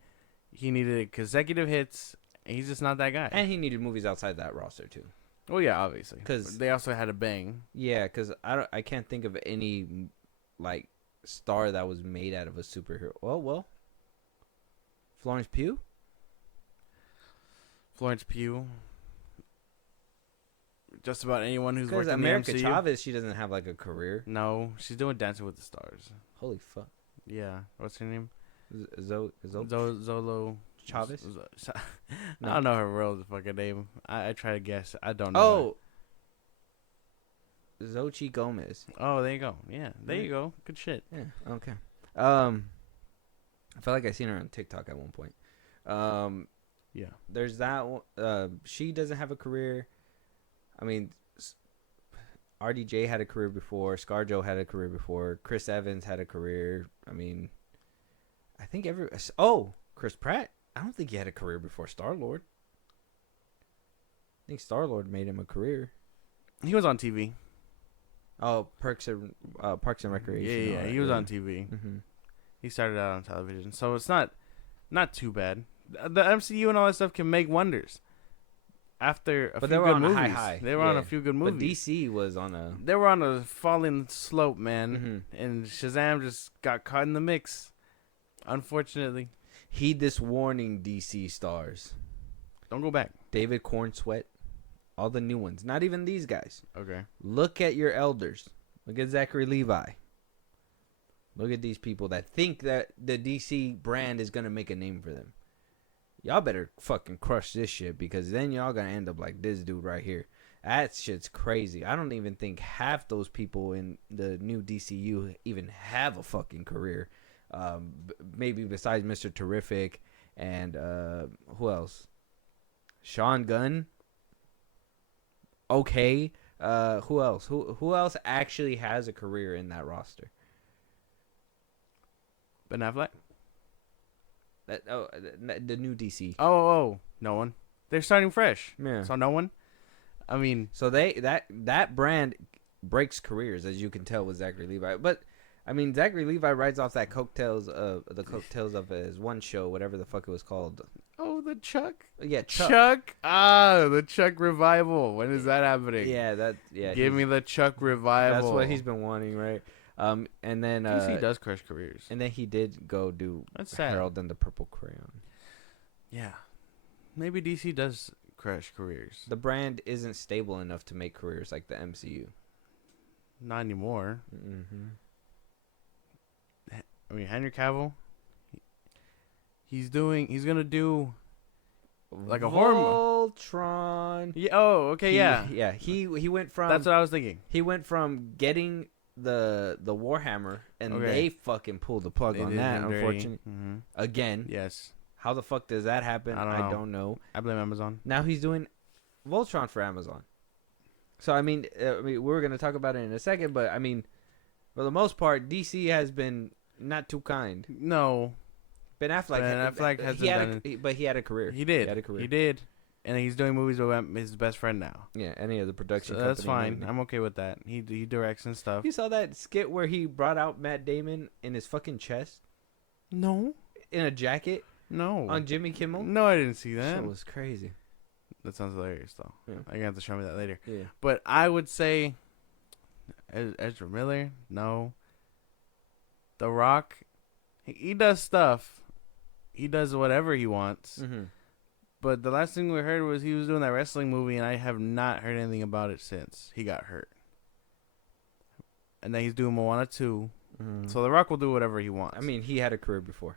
He needed consecutive hits. He's just not that guy. And he needed movies outside that roster too. Well, yeah, obviously, because they also had a bang. Yeah, because I can't think of any star that was made out of a superhero. Well, Florence Pugh. Just about anyone who's worked in America the MCU. Chavez, she doesn't have a career. No, she's doing Dancing with the Stars. Holy fuck. Yeah, what's her name? Zolo Chavez. I don't know her real fucking name. I try to guess. I don't know. Oh, Xochitl Gomez. Oh, there you go. Yeah, there you go. Good shit. Yeah. Okay. I felt like I seen her on TikTok at one point. Yeah. There's that one. She doesn't have a career. I mean, RDJ had a career before. ScarJo had a career before. Chris Evans had a career. I mean, I think Chris Pratt. I don't think he had a career before Star-Lord. I think Star-Lord made him a career. He was on TV. Oh, Parks and Recreation. Yeah, he was on TV. Mm-hmm. He started out on television, so it's not too bad. The MCU and all that stuff can make wonders. After a few good movies, they were on a few good movies. But DC was on a. They were on a falling slope, man, and Shazam just got caught in the mix. Unfortunately, heed this warning, DC stars. Don't go back. David Cornsweet, all the new ones. Not even these guys. Okay. Look at your elders. Look at Zachary Levi. Look at these people that think that the DC brand is gonna make a name for them. Y'all better fucking crush this shit, because then y'all gonna end up like this dude right here. That shit's crazy. I don't even think half those people in the new DCU even have a fucking career. Maybe besides Mr. Terrific and who else? Sean Gunn. Okay. Who else? Who else actually has a career in that roster? Ben Affleck. The new DC. Oh, no one. They're starting fresh. Yeah. So no one. I mean, so that brand breaks careers, as you can tell with Zachary Levi. But I mean, Zachary Levi rides off that coattails of his one show, whatever the fuck it was called. Oh, the Chuck. Yeah, Chuck. The Chuck revival. When is that happening? Yeah. Give me the Chuck revival. That's what he's been wanting, right? And then DC does crush careers. And then he did go do Harold and the Purple Crayon. Yeah, maybe DC does crush careers. The brand isn't stable enough to make careers like the MCU. Not anymore. Mm-hmm. I mean, Henry Cavill. He's gonna do like a horror. Voltron. Yeah. Oh, okay. Yeah. He went from. That's what I was thinking. He went from getting the Warhammer, and they fucking pulled the plug on that, unfortunately. Mm-hmm. Again. Yes. How the fuck does that happen? I don't know. I blame Amazon. Now he's doing Voltron for Amazon. So I mean, we're gonna talk about it in a second, but I mean, for the most part, DC has been not too kind. No. Ben Affleck hasn't but he had a career. He did. He had a career. He did. And he's doing movies with his best friend now. Yeah, any of the production company. That's fine. I'm okay with that. He directs and stuff. You saw that skit where he brought out Matt Damon in his fucking chest? No. In a jacket? No. On Jimmy Kimmel? No, I didn't see that. That was crazy. That sounds hilarious, though. Yeah. You're going to have to show me that later. Yeah. But I would say Ezra Miller, no. The Rock, he does stuff. He does whatever he wants. Mm-hmm. But the last thing we heard was he was doing that wrestling movie, and I have not heard anything about it since he got hurt. And then he's doing Moana 2. Mm-hmm. So The Rock will do whatever he wants. I mean, he had a career before.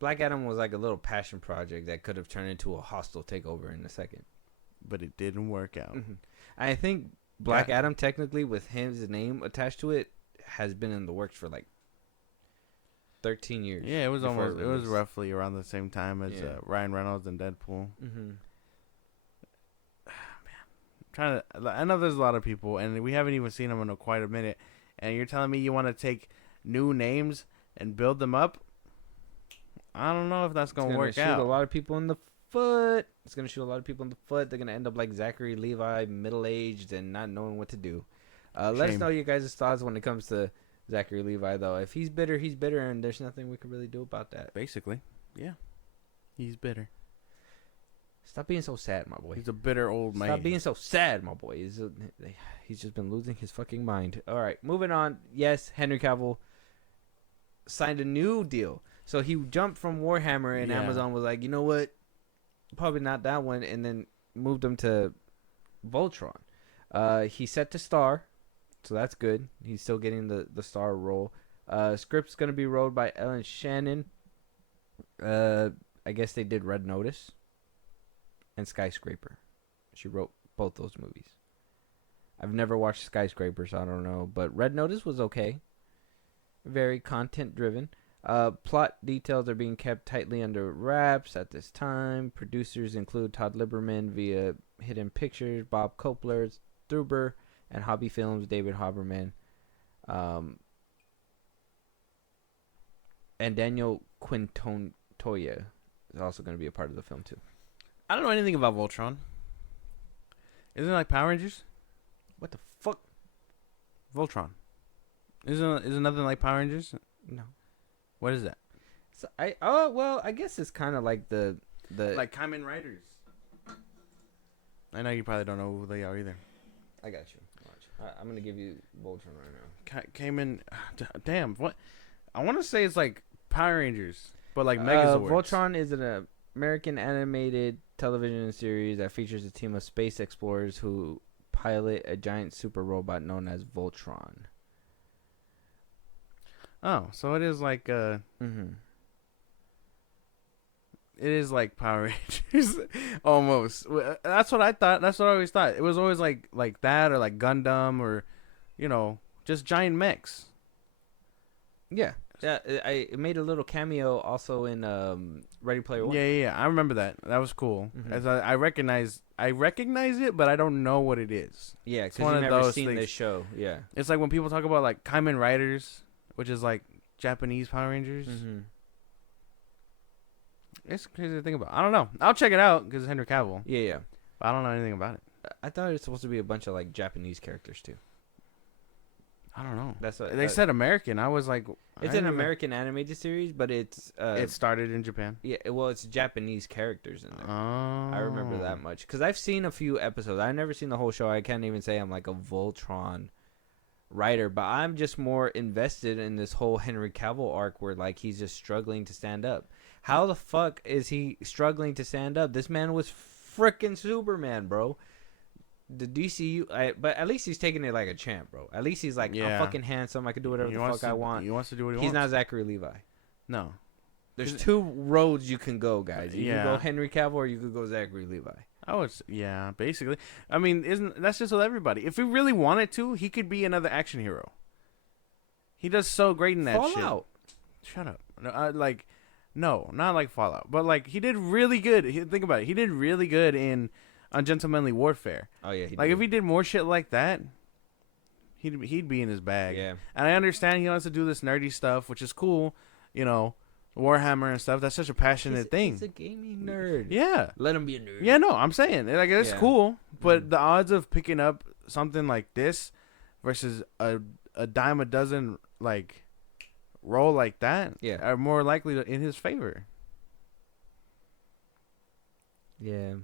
Black Adam was like a little passion project that could have turned into a hostile takeover in a second. But it didn't work out. Mm-hmm. I think Black Adam, technically, with his name attached to it, has been in the works for like 13 years. Yeah, it was roughly around the same time as Ryan Reynolds and Deadpool. Mm-hmm. I know there's a lot of people, and we haven't even seen them in quite a minute, and you're telling me you want to take new names and build them up? I don't know if that's going to work out. It's going to shoot a lot of people in the foot. It's going to shoot a lot of people in the foot. They're going to end up like Zachary Levi, middle-aged and not knowing what to do. Let us know your guys' thoughts when it comes to Zachary Levi, though. If he's bitter, he's bitter, and there's nothing we can really do about that. Basically, yeah. He's bitter. Stop being so sad, my boy. He's a bitter old man. Stop being so sad, my boy. He's just been losing his fucking mind. All right, moving on. Yes, Henry Cavill signed a new deal. So he jumped from Warhammer, and Amazon was like, you know what? Probably not that one, and then moved him to Voltron. He's set to star, so that's good. He's still getting the star role. Script's going to be wrote by Ellen Shannon. I guess they did Red Notice and Skyscraper. She wrote both those movies. I've never watched Skyscraper, so I don't know. But Red Notice was okay. Very content driven. Plot details are being kept tightly under wraps at this time. Producers include Todd Liberman via Hidden Pictures, Bob Kopler, Thuber, and Hobby Films, David Haberman. And Daniel Quintontoya is also going to be a part of the film, too. I don't know anything about Voltron. Isn't it like Power Rangers? What the fuck? Voltron. Isn't nothing like Power Rangers? No. What is that? So I guess it's kind of like the like Kamen Riders. I know you probably don't know who they are either. I got you. Watch. I'm gonna give you Voltron right now. Kamen, damn. What? I want to say it's like Power Rangers, but like Megazords. Voltron is an American animated television series that features a team of space explorers who pilot a giant super robot known as Voltron. Oh, so it is like It is like Power Rangers, almost. That's what I thought. That's what I always thought. It was always like that, or like Gundam, or just giant mechs. Yeah, yeah. It made a little cameo also in Ready Player One. Yeah. I remember that. That was cool. As I recognize it, but I don't know what it is. Yeah, because you've never seen this show. Yeah, it's like when people talk about like Kamen Riders, which is like Japanese Power Rangers. It's crazy to think about. I don't know. I'll check it out because it's Henry Cavill. Yeah. But I don't know anything about it. I thought it was supposed to be a bunch of like Japanese characters too. I don't know. That's what they said. American. I was like, it's an American animated series, but it's it started in Japan. Yeah, well, it's Japanese characters in there. Oh. I remember that much because I've seen a few episodes. I've never seen the whole show. I can't even say I'm like a Voltron writer, but I'm just more invested in this whole Henry Cavill arc where like he's just struggling to stand up. How the fuck is he struggling to stand up? This man was freaking Superman, bro. The DCU, but at least he's taking it like a champ, bro. At least he's like, I'm fucking handsome. I can do whatever the fuck I want. He wants to do what he wants. He's not Zachary Levi. No. There's two roads you can go, guys. You can go Henry Cavill or you could go Zachary Levi. Basically. I mean, that's just with everybody. If he really wanted to, he could be another action hero. He does so great in that shit. Fallout. Shut up. No, not like Fallout, but like he did really good. Think about it. He did really good in Ungentlemanly Warfare. Oh yeah, he like did. If he did more shit like that, he'd be in his bag. Yeah. And I understand he wants to do this nerdy stuff, which is cool. Warhammer and stuff. That's such a passionate thing. He's a gaming nerd. Yeah. Let him be a nerd. Yeah, no, I'm saying like it's cool, but the odds of picking up something like this versus a dime a dozen like role like that are more likely in his favor. Yeah.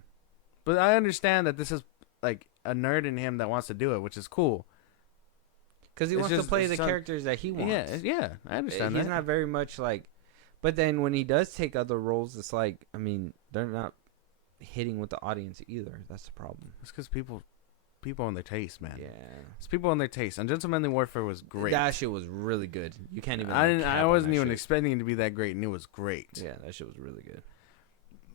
But I understand that this is like a nerd in him that wants to do it, which is cool. Because he wants to play the characters that he wants. Yeah, I understand that. He's not very much like... But then when he does take other roles, it's like, I mean, they're not hitting with the audience either. That's the problem. It's because people on their taste, man. Yeah. It's people on their taste. And Gentlemanly Warfare was great. That shit was really good. You can't even... I wasn't even expecting it to be that great, and it was great. Yeah, that shit was really good.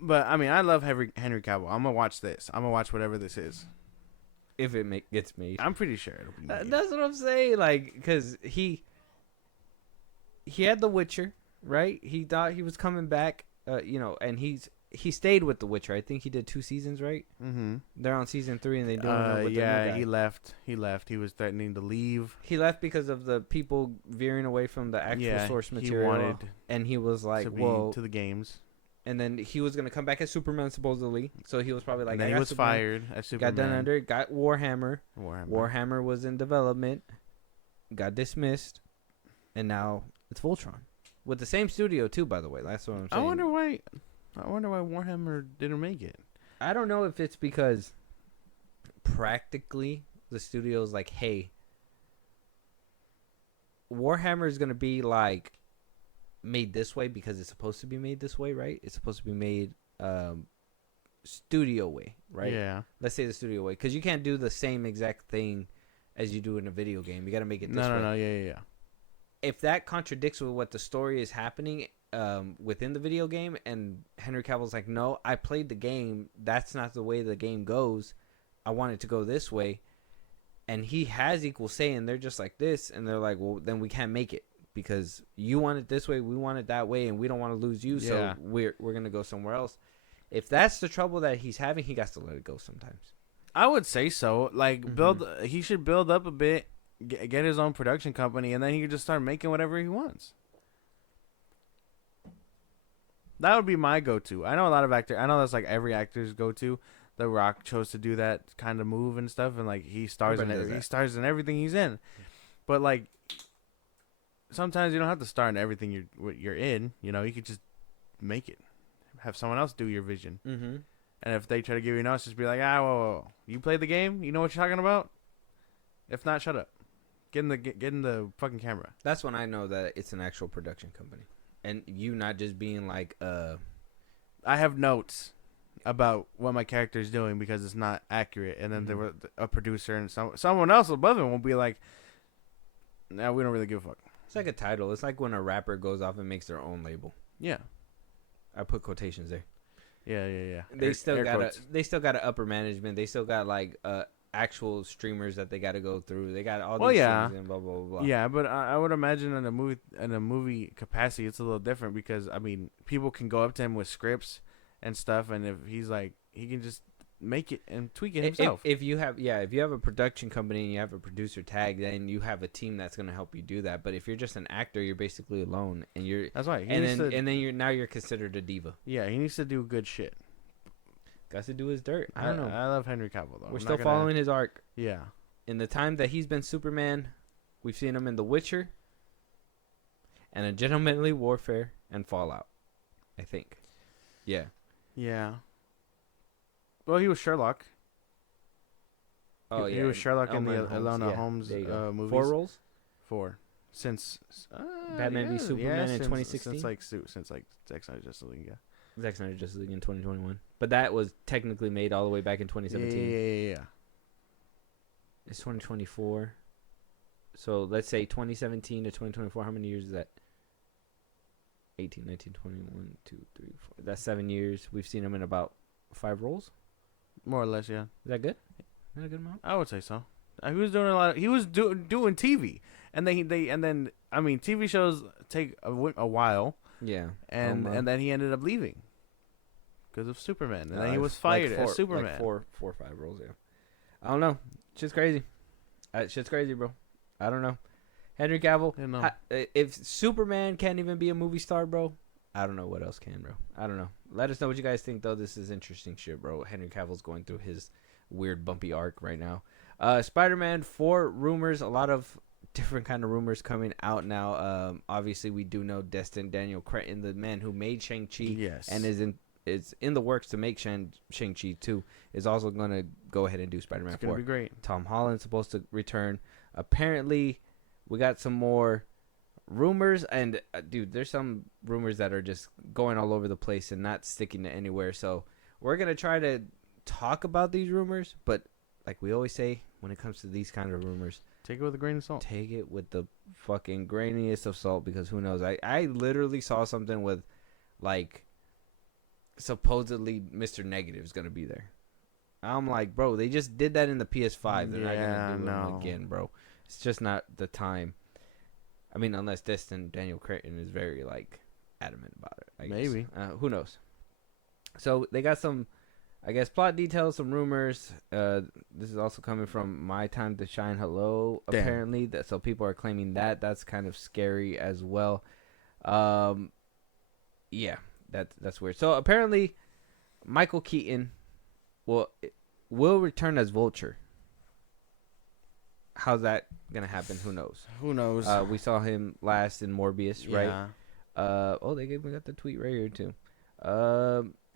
But, I mean, I love Henry Cavill. I'm going to watch this. I'm going to watch whatever this is. If it gets made. I'm pretty sure it'll be made. That's what I'm saying. Like, because he had The Witcher, right? He thought he was coming back, and he stayed with The Witcher. I think he did 2 seasons, right? Mm-hmm. They're on season 3, and they doing it with the new guy. He left. He was threatening to leave. He left because of the people veering away from the actual source material. And he was like, to the games. And then he was going to come back as Superman, supposedly. So he was probably like... And then he was fired as Superman. Got done under, got Warhammer. Warhammer was in development. Got dismissed. And now it's Voltron. With the same studio, too, by the way. That's what I'm saying. I wonder why Warhammer didn't make it. I don't know if it's because practically the studio's like, hey, Warhammer is going to be like... made this way because it's supposed to be made this way, right? It's supposed to be made studio way, right? Yeah. Let's say the studio way, because you can't do the same exact thing as you do in a video game. You got to make it this way. No, yeah. If that contradicts with what the story is happening within the video game, and Henry Cavill's like, no, I played the game. That's not the way the game goes. I want it to go this way. and he has equal say, and they're just like this, and they're like, well, then we can't make it because you want it this way, we want it that way, and we don't want to lose you, so we're gonna go somewhere else. If that's the trouble that he's having, he got to let it go sometimes. I would say so. Like, he should build up a bit, get his own production company, and then he could just start making whatever he wants. That would be my go-to. I know a lot of actors. I know that's like every actor's go-to. The Rock chose to do that kind of move and stuff, and like he stars in it. He stars in everything he's in. But like, sometimes you don't have to star in everything you're in. You know, you could just make it. Have someone else do your vision. Mm-hmm. And if they try to give you notes, just be like, whoa. You played the game? You know what you're talking about? If not, shut up. Get in the fucking camera. That's when I know that it's an actual production company. And you not just being like, I have notes about what my character is doing because it's not accurate. And then there was a producer and someone else above him will be like, no, we don't really give a fuck. It's like a title. It's like when a rapper goes off and makes their own label. Yeah. I put quotations there. Yeah. They still got a upper management. They still got like actual streamers that they got to go through. They got all these things and blah blah blah. Yeah, but I would imagine in a movie capacity, it's a little different because I mean, people can go up to him with scripts and stuff, and if he's like, he can just make it and tweak it himself. If you have a production company and you have a producer tag, then you have a team that's gonna help you do that. But if you're just an actor, you're basically alone, and that's right. And then you're considered a diva. Yeah, he needs to do good shit. Got to do his dirt. I don't know. I love Henry Cavill though. We're still following his arc. Yeah. In the time that he's been Superman, we've seen him in The Witcher, and a Gentlemanly Warfare and Fallout, I think. Yeah. Yeah. Well, he was Sherlock. Oh, he was Sherlock in the Enola Holmes movies. 4 roles? 4. Since Batman v Superman in 2016? Since Zack Snyder's Justice League, yeah. Zack Snyder's Justice League in 2021. But that was technically made all the way back in 2017. Yeah. It's 2024. So let's say 2017 to 2024. How many years is that? 18, 19, 21, 2, 3, 4. That's 7 years. We've seen him in about 5 roles. More or less, yeah. Is that good? Is that a good amount? I would say so. He was doing a lot. He was doing TV, and then I mean, TV shows take a while. Yeah. And then he ended up leaving because of Superman, and then he was fired as Superman. Like 4 or 5 roles. Yeah. I don't know. Shit's crazy. Shit's crazy, bro. I don't know. Henry Cavill. If Superman can't even be a movie star, bro, I don't know what else can, bro. I don't know. Let us know what you guys think, though. This is interesting shit, bro. Henry Cavill's going through his weird bumpy arc right now. Spider-Man 4 rumors. A lot of different kind of rumors coming out now. Obviously, we do know Destin Daniel Cretton, the man who made Shang-Chi, and is in the works to make Shang-Chi 2, is also going to go ahead and do Spider-Man 4. It's going to be great. Tom Holland's supposed to return. Apparently, we got some more rumors, and dude, there's some rumors that are just going all over the place and not sticking to anywhere. So we're gonna try to talk about these rumors, but like we always say, when it comes to these kind of rumors, take it with a grain of salt. Take it with the fucking grainiest of salt, because who knows? I literally saw something with like supposedly Mr. Negative is gonna be there. I'm like, bro, they just did that in the PS5. They're not gonna do it again, bro. It's just not the time. I mean, unless Destin Daniel Cretton is very, like, adamant about it. I guess. Maybe. Who knows? So, they got some, I guess, plot details, some rumors. This is also coming from My Time to Shine Hello, apparently. So, people are claiming that. That's kind of scary as well. Yeah, that's weird. So, apparently, Michael Keaton will return as Vulture. How's that gonna happen? Who knows? We saw him last in Morbius, right? We got the tweet right here too.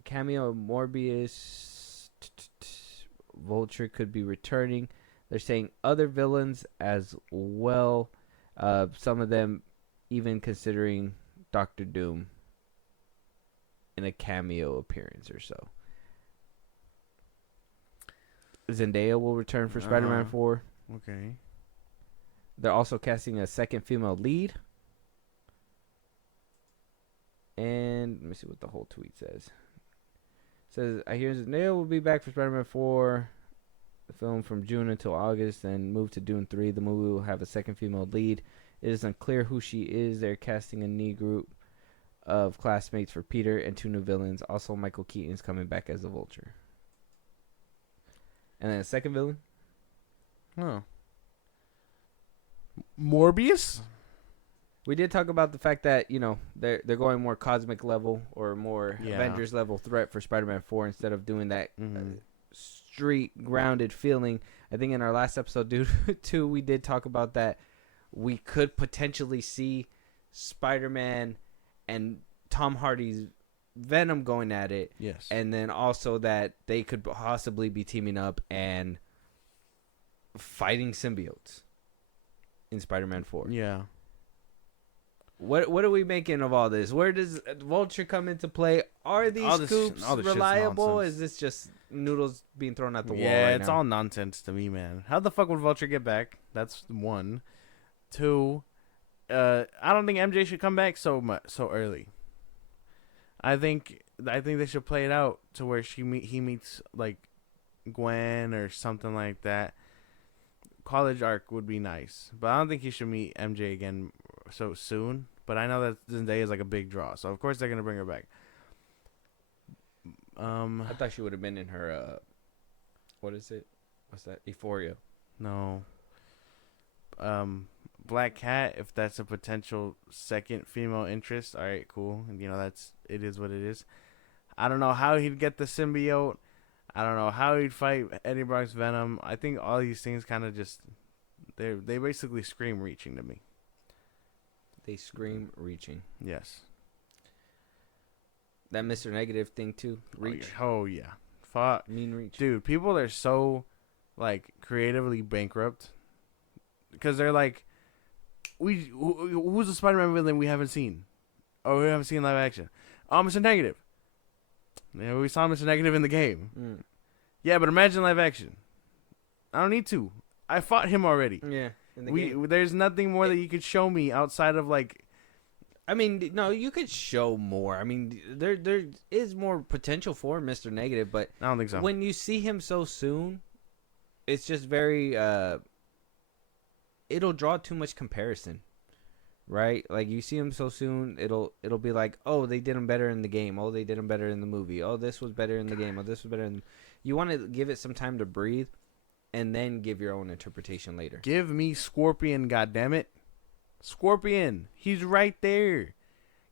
Cameo Morbius. Vulture could be returning. They're saying other villains as well. Some of them even considering Doctor Doom in a cameo appearance or so. Zendaya will return for Spider-Man 4. Okay. They're also casting a second female lead. And let me see what the whole tweet says. It says, I hear Zendaya will be back for Spider-Man 4. film from June until August, then move to Dune 3. The movie will have a second female lead. It is unclear who she is. They're casting a new group of classmates for Peter and 2 new villains. Also, Michael Keaton is coming back as the Vulture. And then a second villain? Oh. Morbius? We did talk about the fact that, you know, they're going more cosmic level or more Avengers level threat for Spider-Man 4 instead of doing that street grounded feeling. I think in our last episode, too, we did talk about that we could potentially see Spider-Man and Tom Hardy's Venom going at it. Yes. And then also that they could possibly be teaming up and fighting symbiotes in Spider-Man 4. Yeah. What are we making of all this? Where does Vulture come into play? Are these scoops reliable? Is this just noodles being thrown at the wall? Yeah, it's all nonsense to me, man. How the fuck would Vulture get back? That's 1. 2, I don't think MJ should come back so early. I think they should play it out to where he meets like Gwen or something like that. College arc would be nice, but I don't think he should meet MJ again so soon. But I know that Zendaya is like a big draw, so of course they're gonna bring her back. I thought she would have been in her what is it? What's that? Euphoria. No. Black Cat, if that's a potential second female interest, all right, cool. You know, it is what it is. I don't know how he'd get the symbiote. I don't know how he'd fight Eddie Brock's Venom. I think all these things kind of just they basically scream reaching to me. They scream reaching. Yes. That Mr. Negative thing too. Reach. Oh yeah. Fuck. Mean reach. Dude, people are so like creatively bankrupt because they're like, who's the Spider-Man villain we haven't seen? Oh, we haven't seen live action. Oh, Mr. Negative. Yeah, we saw Mr. Negative in the game. Yeah, but imagine live action. I don't need to. I fought him already. Yeah. In the game. There's nothing more that you could show me outside of like. I mean, no, you could show more. I mean, there is more potential for Mr. Negative, but I don't think so. When you see him so soon, it's just very it'll draw too much comparison, right? Like you see him so soon, it'll be like, oh, they did him better in the game. Oh, they did him better in the movie. Oh, this was better in the game. Oh, this was better. You want to give it some time to breathe, and then give your own interpretation later. Give me Scorpion, goddammit. Scorpion, he's right there.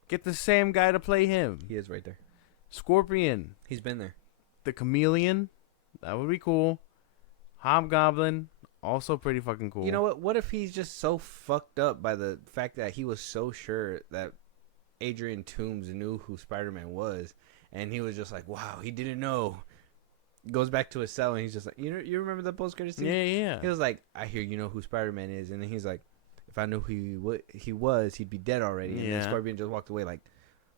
Get the same guy to play him. He is right there. Scorpion. He's been there. The Chameleon, that would be cool. Hobgoblin, also pretty fucking cool. You know what? What if he's just so fucked up by the fact that he was so sure that Adrian Toomes knew who Spider-Man was, and he was just like, wow, he didn't know. Goes back to his cell, and he's just like, you remember the post-credit scene? Yeah. He was like, I hear you know who Spider-Man is, and then he's like, if I knew who he was, he'd be dead already. And then Scorpion just walked away like,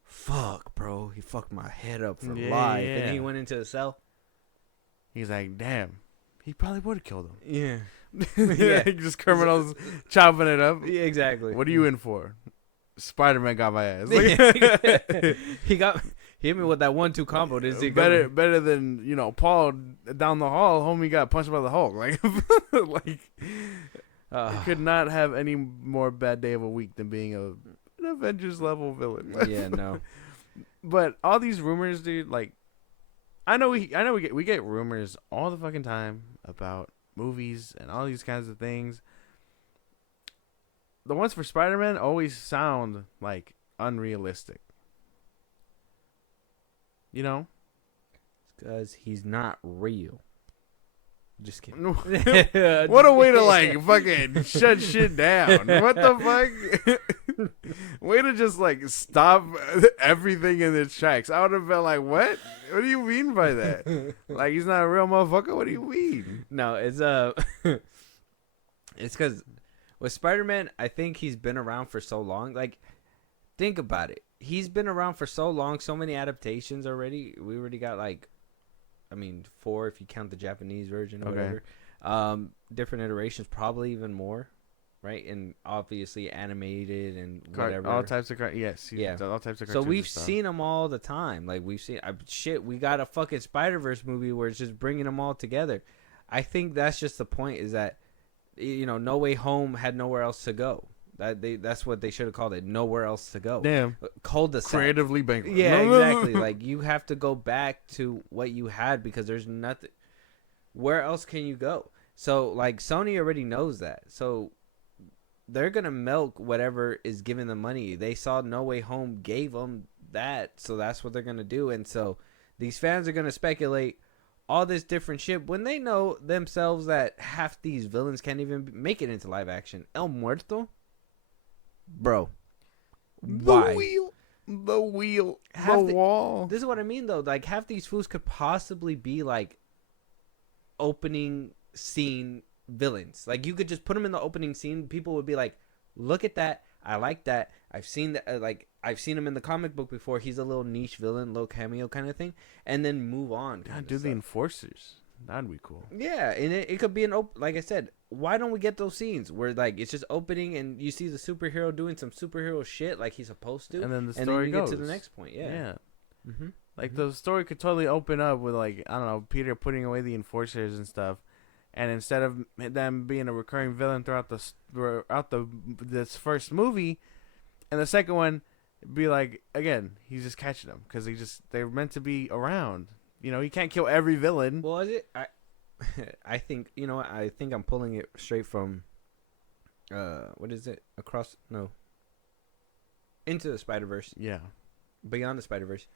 fuck, bro. He fucked my head up for life. Yeah. And he went into the cell. He's like, damn. He probably would have killed him. Yeah. Yeah. Just criminals chopping it up. Yeah, exactly. What are you in for? Spider-Man got my ass. He hit me with that 1-2 combo. Better than, Paul down the hall. Homie got punched by the Hulk. He could not have any more bad day of a week than being an Avengers level villain. Yeah, no. But all these rumors, dude, like, I know we get rumors all the fucking time about movies and all these kinds of things. The ones for Spider-Man always sound like unrealistic. You know? Because he's not real. Just kidding. What a way to fucking shut shit down. What the fuck? Way to just stop everything in its tracks. I would have been like, what? What do you mean by that? Like he's not a real motherfucker? What do you mean? No, it's it's because with Spider-Man, I think he's been around for so long. Like, think about it. He's been around for so long, so many adaptations already. We already got 4 if you count the Japanese version or whatever. Different iterations, probably even more, right? And obviously animated and whatever. All types of yes, yeah. All types of cartoons. So we've seen them all the time. Like we've seen we got a fucking Spider-Verse movie where it's just bringing them all together. I think that's just the point. Is that No Way Home had nowhere else to go. That's what they should have called it. Nowhere else to go. Damn. Cul-de-sac. Creatively bankrupt. Yeah, exactly. Like you have to go back to what you had because there's nothing. Where else can you go? So like Sony already knows that. So they're gonna milk whatever is giving them money. They saw No Way Home gave them that, so that's what they're gonna do. And so these fans are gonna speculate all this different shit when they know themselves that half these villains can't even make it into live action. El Muerto, bro, why? The wheel, Half the wall. This is what I mean though. Like half these fools could possibly be like opening scene villains. Like you could just put them in the opening scene. People would be like, "Look at that! I like that. I've seen that. I've seen him in the comic book before. He's a little niche villain, little cameo kind of thing." And then move on. God, do the Enforcers. That'd be cool. Yeah, and it could be like I said. Why don't we get those scenes where like it's just opening and you see the superhero doing some superhero shit like he's supposed to, and then the story and then you goes get to the next point. Yeah. Mm-hmm. Like the story could totally open up with like I don't know Peter putting away the Enforcers and stuff. And instead of them being a recurring villain throughout this first movie, and the second one, be like again, he's just catching them because they're meant to be around. He can't kill every villain. Well, is it? I think I think I'm pulling it straight from, what is it? Into the Spider-Verse. Yeah, Beyond the Spider-Verse.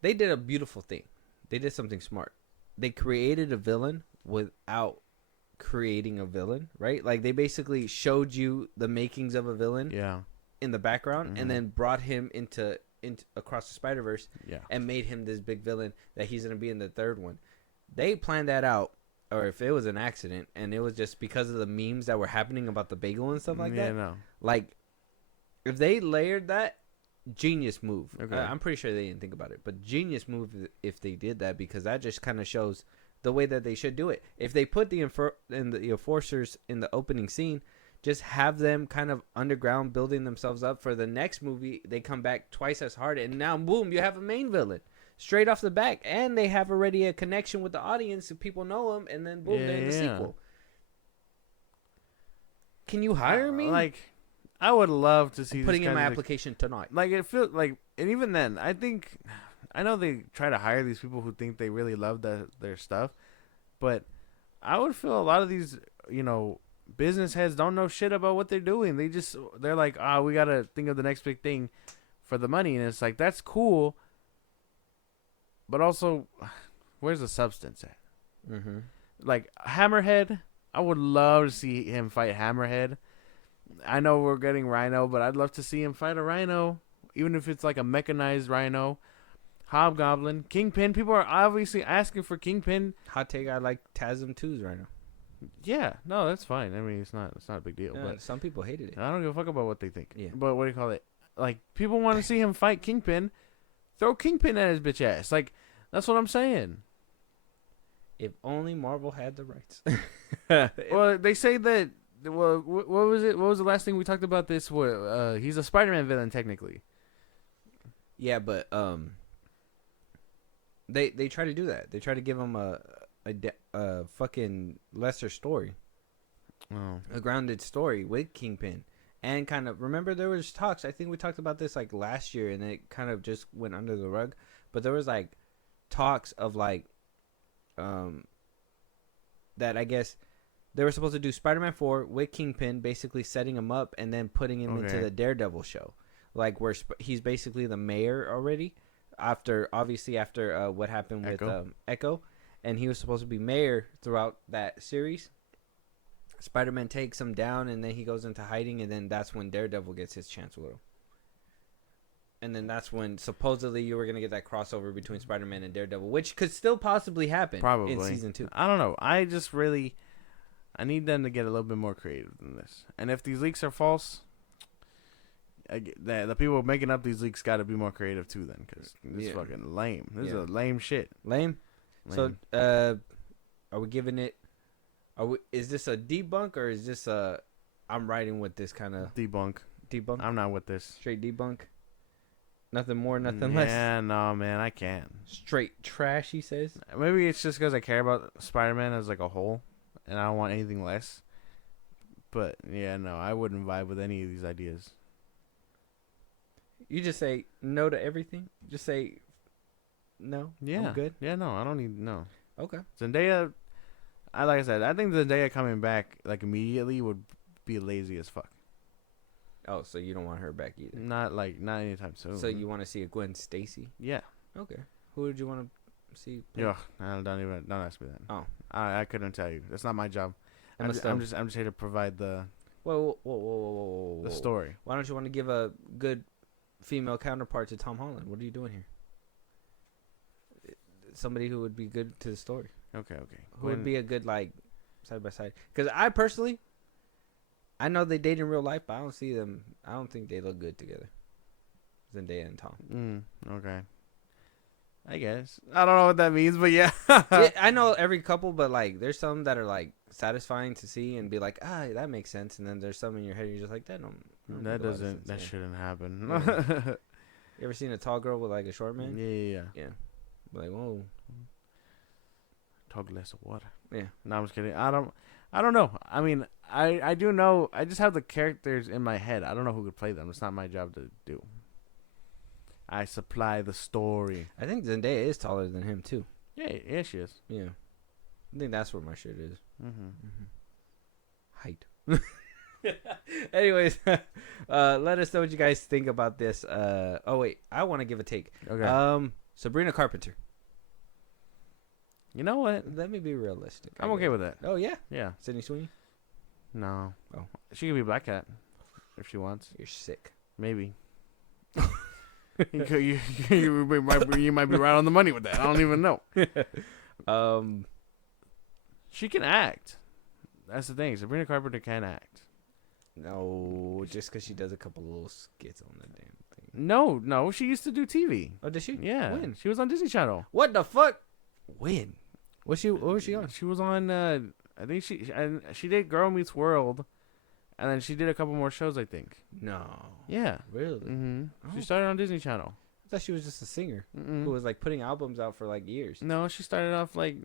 They did a beautiful thing. They did something smart. They created a villain without creating a villain, right? Like they basically showed you the makings of a villain in the background and then brought him into across the Spider-Verse and made him this big villain that he's going to be in the third one. They planned that out, or if it was an accident and it was just because of the memes that were happening about the bagel and stuff like that. No. Like if they layered that, genius move. Okay. I'm pretty sure they didn't think about it, but genius move if they did that because that just kind of shows the way that they should do it. If they put the Enforcers in the opening scene, just have them kind of underground building themselves up for the next movie. They come back twice as hard, and now boom, you have a main villain straight off the back, and they have already a connection with the audience, so people know them, and then boom, they're in the sequel. Can you hire me? Like, I would love to see. Putting in my application tonight. Like it feels like, and even then, I know they try to hire these people who think they really love their stuff, but I would feel a lot of these, business heads don't know shit about what they're doing. They're like, we gotta think of the next big thing for the money, and it's like that's cool, but also, where's the substance at? Mm-hmm. Like Hammerhead, I would love to see him fight Hammerhead. I know we're getting Rhino, but I'd love to see him fight a Rhino, even if it's like a mechanized Rhino. Hobgoblin, Kingpin. People are obviously asking for Kingpin. Hot take: I like TASM 2's Rhino. Yeah, no, that's fine. I mean, it's not a big deal. Yeah, but some people hated it. I don't give a fuck about what they think. Yeah. But what do you call it? Like, people want to see him fight Kingpin. Throw Kingpin at his bitch ass. Like, that's what I'm saying. If only Marvel had the rights. Well, they say that. Well, what was it? What was the last thing we talked about? This? He's a Spider-Man villain technically. Yeah, but they try to do that. They try to give him a fucking lesser story, a grounded story with Kingpin, and kind of remember there was talks. I think we talked about this like last year, and it kind of just went under the rug. But there was like talks of like that I guess they were supposed to do Spider-Man 4 with Kingpin, basically setting him up and then putting him into the Daredevil show, like where he's basically the mayor already. After what happened with Echo, and he was supposed to be mayor throughout that series. Spider-Man takes him down, and then he goes into hiding, and then that's when Daredevil gets his chance with him. And then that's when supposedly you were gonna get that crossover between Spider-Man and Daredevil, which could still possibly happen probably in season 2. I don't know. I need them to get a little bit more creative than this. And if these leaks are false, the people making up these leaks got to be more creative too. Then, because this is fucking lame. This is a lame shit. Lame. So, are we giving it? Is this a debunk or is this a? I'm riding with this kind of debunk. Debunk. I'm not with this. Straight debunk. Nothing more, nothing less. Yeah, no, man, I can't. Straight trash, he says. Maybe it's just because I care about Spider-Man as like a whole, and I don't want anything less. But yeah, no, I wouldn't vibe with any of these ideas. You just say no to everything? Just say no? Yeah. I'm good? Yeah, no, I don't need, no. Okay. Zendaya, like I said, I think Zendaya coming back like immediately would be lazy as fuck. Oh, so you don't want her back either? Not anytime soon. So you want to see a Gwen Stacy? Yeah. Okay. Who would you want to see? Yeah. Don't ask me that. Oh. I couldn't tell you. That's not my job. I'm just here to provide the Whoa. the story. Why don't you want to give a good female counterpart to Tom Holland? What are you doing here? Somebody who would be good to the story. Okay. Who would be a good, like, side by side? Because I personally, I know they date in real life, but I don't see them. I don't think they look good together. Zendaya and Tom. Okay. I guess. I don't know what that means, but yeah. Yeah, I know every couple, but like, there's some that are like satisfying to see and be like, that makes sense. And then there's some in your head you're just like, that shouldn't happen. Yeah. You ever seen a tall girl with like a short man? Yeah. Like, whoa. Talk less of water. Yeah. No, I'm just kidding. I don't know. I mean, I do know. I just have the characters in my head. I don't know who could play them. It's not my job to do. I supply the story. I think Zendaya is taller than him too. Yeah, she is. Yeah. I think that's where my shit is. Height. Anyways, let us know what you guys think about this. Oh wait, I want to give a take. Okay. Sabrina Carpenter. You know what? Let me be realistic. I'm okay with that. Oh yeah. Yeah. Sydney Sweeney. No. Oh. She could be Black Cat if she wants. You're sick. Maybe. you might be right on the money with that. I don't even know. She can act. That's the thing. Sabrina Carpenter can act. No, just because she does a couple little skits on the damn thing. No. She used to do TV. Oh, did she? Yeah. When? She was on Disney Channel. What the fuck? When? What was she on? She was on. I think she did Girl Meets World, and then she did a couple more shows. I think. No. Yeah. Really? Mm-hmm. Oh. She started on Disney Channel. I thought she was just a singer who was like putting albums out for like years. No, she started off like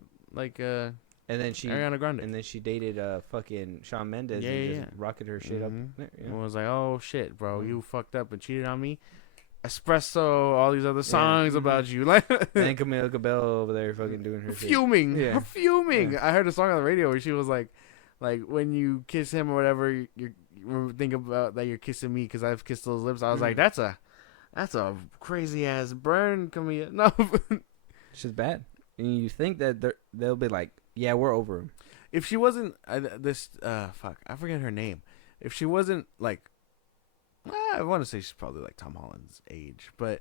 and then she Ariana Grande. And then she dated fucking Shawn Mendes and just rocketed her shit up there. Yeah. And was like, oh shit, bro, you fucked up and cheated on me. Espresso, all these other songs about you, like. And Camila Cabello over there fucking doing her fuming, shit. Yeah. fuming. Yeah. I heard a song on the radio where she was like when you kiss him or whatever, you think about that you're kissing me because I've kissed those lips. I was like, that's a crazy ass burn, Camila. No, she's bad. And you think that they'll be like, yeah, we're over him. If she wasn't fuck, I forget her name. If she wasn't like. I want to say she's probably like Tom Holland's age, but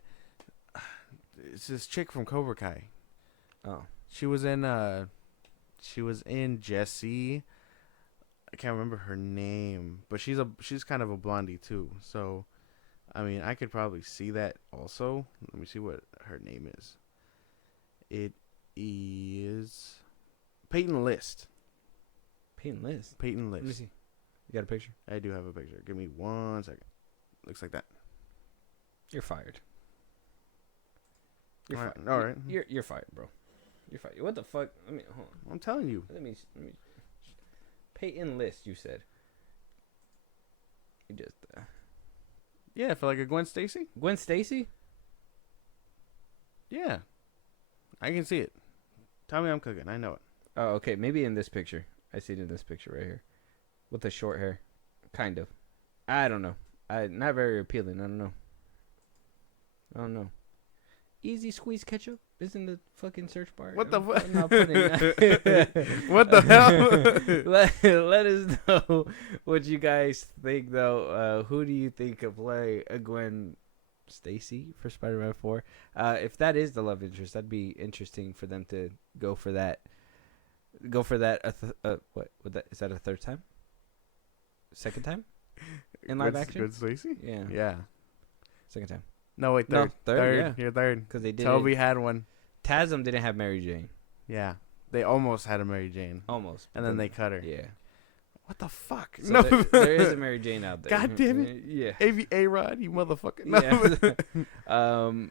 it's this chick from Cobra Kai. Oh, she was in Jessie. I can't remember her name, but she's kind of a blondie too. So, I mean, I could probably see that also. Let me see what her name is. It is Peyton List. Peyton List. Let me see. You got a picture? I do have a picture. Give me 1 second. Looks like that. You're fired. All right. You're fired, bro. You're fired. What the fuck? Hold on. I'm telling you. Let me. Peyton List. You said. You just. Yeah, for like a Gwen Stacy. Gwen Stacy. Yeah, I can see it. Tell me I'm cooking. I know it. Oh, okay. Maybe in this picture. I see it in this picture right here, with the short hair, kind of. I don't know. Not very appealing. I don't know. Easy squeeze ketchup is in the fucking search bar. What the fuck? I'm not putting What the hell? Let us know what you guys think, though. Who do you think could play a Gwen Stacy for Spider-Man 4? If that is the love interest, that'd be interesting for them to go for that. What? Is that a third time? Second time? In live action? Gwen Stacy? Yeah. Second time. No, wait, third. No, third, yeah. You're third. Because they did. Toby had one. TASM didn't have Mary Jane. Yeah. They almost had a Mary Jane. Almost. And then they cut her. Yeah. What the fuck? So there is a Mary Jane out there. God damn it. Yeah. A-Rod, you motherfucker. No. Yeah.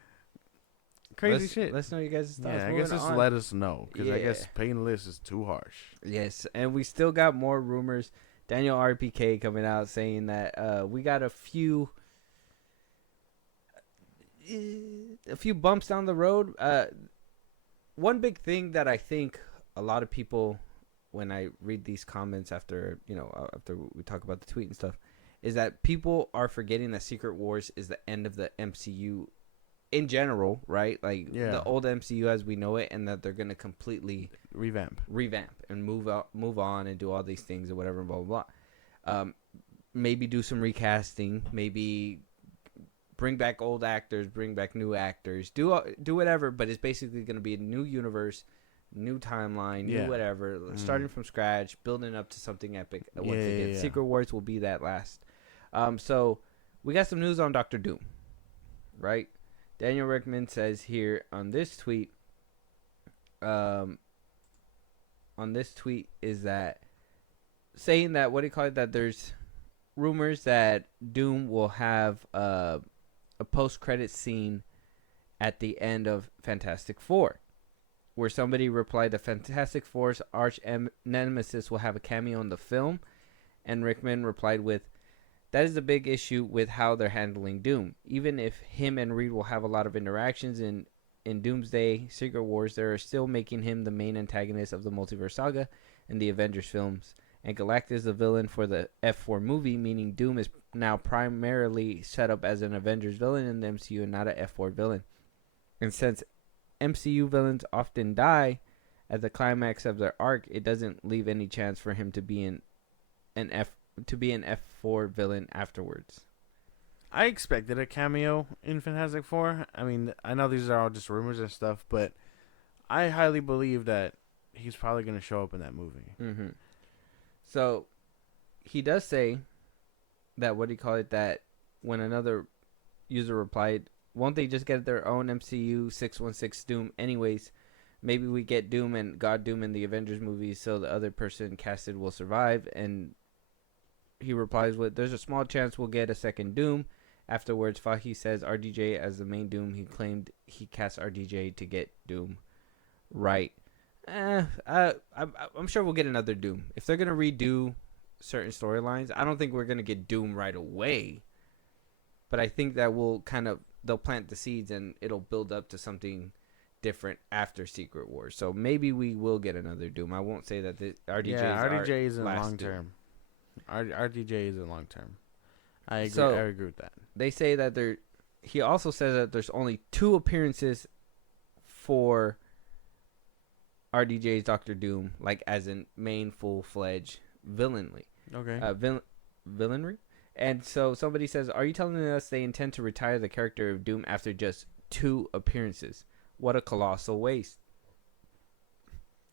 Crazy shit. Let's know you guys' thoughts. Yeah, I guess just let us know. Because I guess painless is too harsh. Yes, and we still got more rumors. Daniel RPK coming out saying that we got a few bumps down the road. One big thing that I think a lot of people, when I read these comments after we talk about the tweet and stuff, is that people are forgetting that Secret Wars is the end of the MCU in general, right? Like the old MCU as we know it, and that they're gonna completely revamp and move on and do all these things or whatever, blah blah blah. Maybe do some recasting, maybe bring back old actors, bring back new actors, do whatever, but it's basically going to be a new universe, new timeline, new whatever, starting from scratch, building up to something epic. Once again, Secret Wars will be that last. So we got some news on Doctor Doom, right? Daniel Rickman says here on this tweet, is that saying that that there's rumors that Doom will have a post-credit scene at the end of Fantastic Four, where somebody replied that Fantastic Four's arch nemesis will have a cameo in the film, and Rickman replied with, "That is the big issue with how they're handling Doom. Even if him and Reed will have a lot of interactions in Doomsday Secret Wars, they're still making him the main antagonist of the multiverse saga in the Avengers films. And Galactus is the villain for the F4 movie, meaning Doom is now primarily set up as an Avengers villain in the MCU and not an F4 villain. And since MCU villains often die at the climax of their arc, it doesn't leave any chance for him to be an F4 villain afterwards." I expected a cameo in Fantastic Four. I mean, I know these are all just rumors and stuff, but I highly believe that he's probably going to show up in that movie. Mm-hmm. So he does say that that when another user replied, "Won't they just get their own MCU 616 Doom anyways? Maybe we get Doom and God Doom in the Avengers movies so the other person casted will survive." And he replies with, "There's a small chance we'll get a second Doom." Afterwards, Fahey says RDJ as the main Doom. He claimed he cast RDJ to get Doom right. I'm sure we'll get another Doom. If they're going to redo certain storylines, I don't think we're going to get Doom right away. But I think that they'll plant the seeds and it'll build up to something different after Secret Wars. So maybe we will get another Doom. I won't say that RDJ is in long term. RDJ is in long term. I agree. So, I agree with that. They say that he also says that there's only 2 appearances for RDJ's Doctor Doom, like as in main full-fledged villainry. Okay. Villainry. And so somebody says, "Are you telling us they intend to retire the character of Doom after just 2 appearances? What a colossal waste."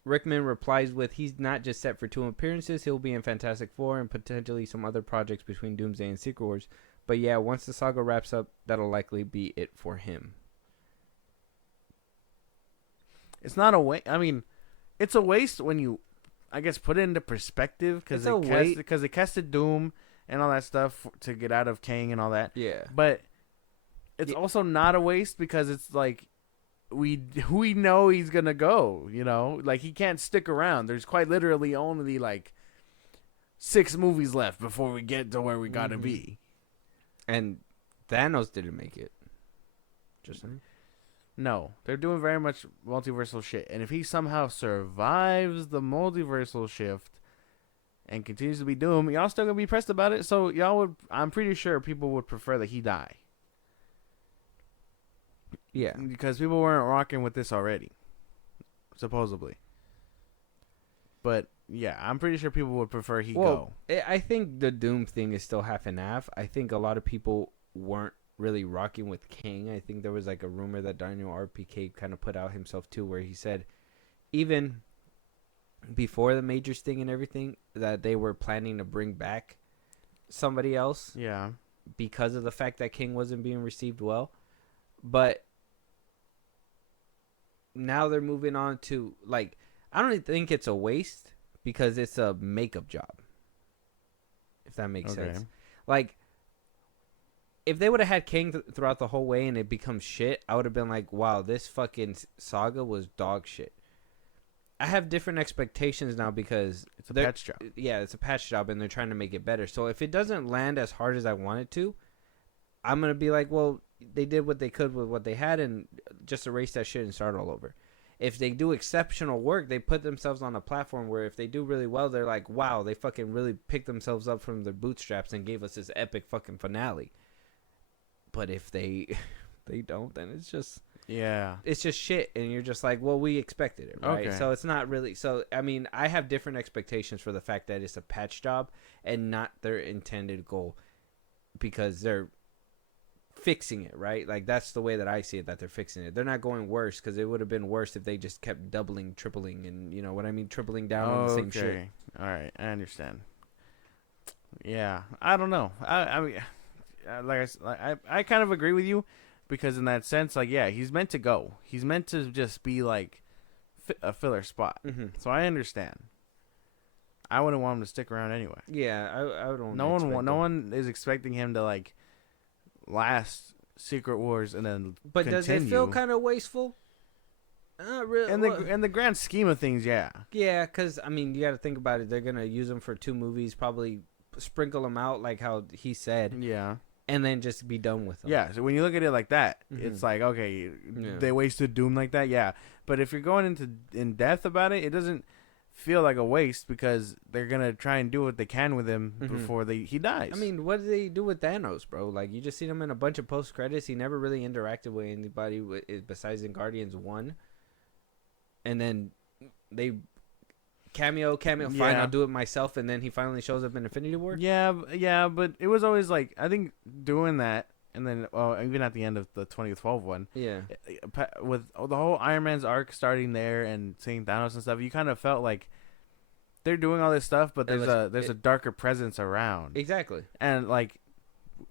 Rickman replies with, "He's not just set for 2 appearances. He'll be in Fantastic Four and potentially some other projects between Doomsday and Secret Wars. But yeah, once the saga wraps up, that'll likely be it for him." It's not a waste. I mean, it's a waste when you, I guess, put it into perspective because they casted Doom and all that stuff to get out of Kang and all that. Yeah. But it's also not a waste because it's like we know he's gonna go. Like he can't stick around. There's quite literally only like 6 movies left before we get to where we gotta be. And Thanos didn't make it. Just saying. No, they're doing very much multiversal shit. And if he somehow survives the multiversal shift and continues to be Doom, y'all still gonna be pressed about it. So I'm pretty sure people would prefer that he die. Yeah. Because people weren't rocking with this already. Supposedly. But yeah, I'm pretty sure people would prefer he go. I think the Doom thing is still half and half. I think a lot of people weren't really rocking with King. I think there was like a rumor that Daniel RPK kind of put out himself too, where he said even before the major sting and everything that they were planning to bring back somebody else. Yeah. Because of the fact that King wasn't being received well. But now they're moving on to, like, I don't think it's a waste because it's a makeup job. if that makes sense. Like, if they would have had Kang throughout the whole way and it becomes shit, I would have been like, wow, this fucking saga was dog shit. I have different expectations now because it's a patch job. Yeah, it's a patch job, and they're trying to make it better. So if it doesn't land as hard as I want it to, I'm going to be like, well, they did what they could with what they had and just erase that shit and start all over. If they do exceptional work, they put themselves on a platform where if they do really well, they're like, wow, they fucking really picked themselves up from their bootstraps and gave us this epic fucking finale. But if they don't, then it's just shit, and you're just like, well, we expected it, right? Okay. So it's not really. So I mean, I have different expectations for the fact that it's a patch job and not their intended goal, because they're fixing it, right? Like, that's the way that I see it, that they're fixing it. They're not going worse, because it would have been worse if they just kept doubling, tripling, and you know what I mean, tripling down on the same shit. All right, I understand. Yeah, I don't know. I mean, I kind of agree with you, because in that sense, like, yeah, he's meant to go. He's meant to just be like a filler spot. Mm-hmm. So I understand. I wouldn't want him to stick around anyway. Yeah, I don't. No one is expecting him to like last Secret Wars and then. But continue. Does it feel kind of wasteful? Not really. In the grand scheme of things, yeah. Yeah, because I mean, you got to think about it. They're gonna use them for 2 movies, probably sprinkle them out like how he said. Yeah. And then just be done with them. Yeah, so when you look at it like that, it's like, okay, they wasted Doom like that, yeah. But if you're going in depth about it, it doesn't feel like a waste, because they're gonna try and do what they can with him before he dies. I mean, what did they do with Thanos, bro? Like, you just seen him in a bunch of post credits. He never really interacted with anybody besides in Guardians 1. And then they cameo, fine, I'll do it myself, and then he finally shows up in Infinity War. Yeah, but it was always like, I think doing that, and then even at the end of the 2012 one, with the whole Iron Man's arc starting there and seeing Thanos and stuff, you kind of felt like they're doing all this stuff, but there's a darker presence around. Exactly. And like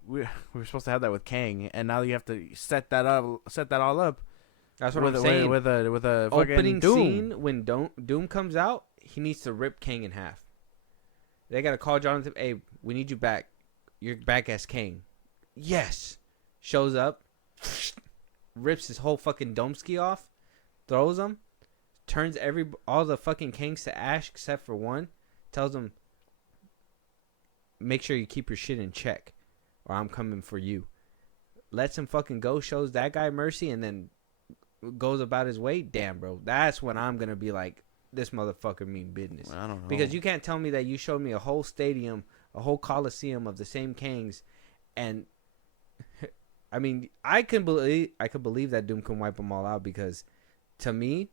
we were supposed to have that with Kang, and now you have to set that all up. That's what I'm saying. With a opening Doom scene when Doom comes out. He needs to rip Kang in half. They got to call Jonathan. Hey, we need you back. You're back as Kang. Yes. Shows up. Rips his whole fucking Domski off. Throws him. Turns all the fucking Kangs to ash except for one. Tells him, make sure you keep your shit in check, or I'm coming for you. Lets him fucking go. Shows that guy mercy, and then goes about his way. Damn, bro. That's when I'm going to be like, this motherfucker mean business. I don't know. Because you can't tell me that you showed me a whole stadium, a whole coliseum of the same Kangs, and I mean, I could believe that Doom can wipe them all out, because to me,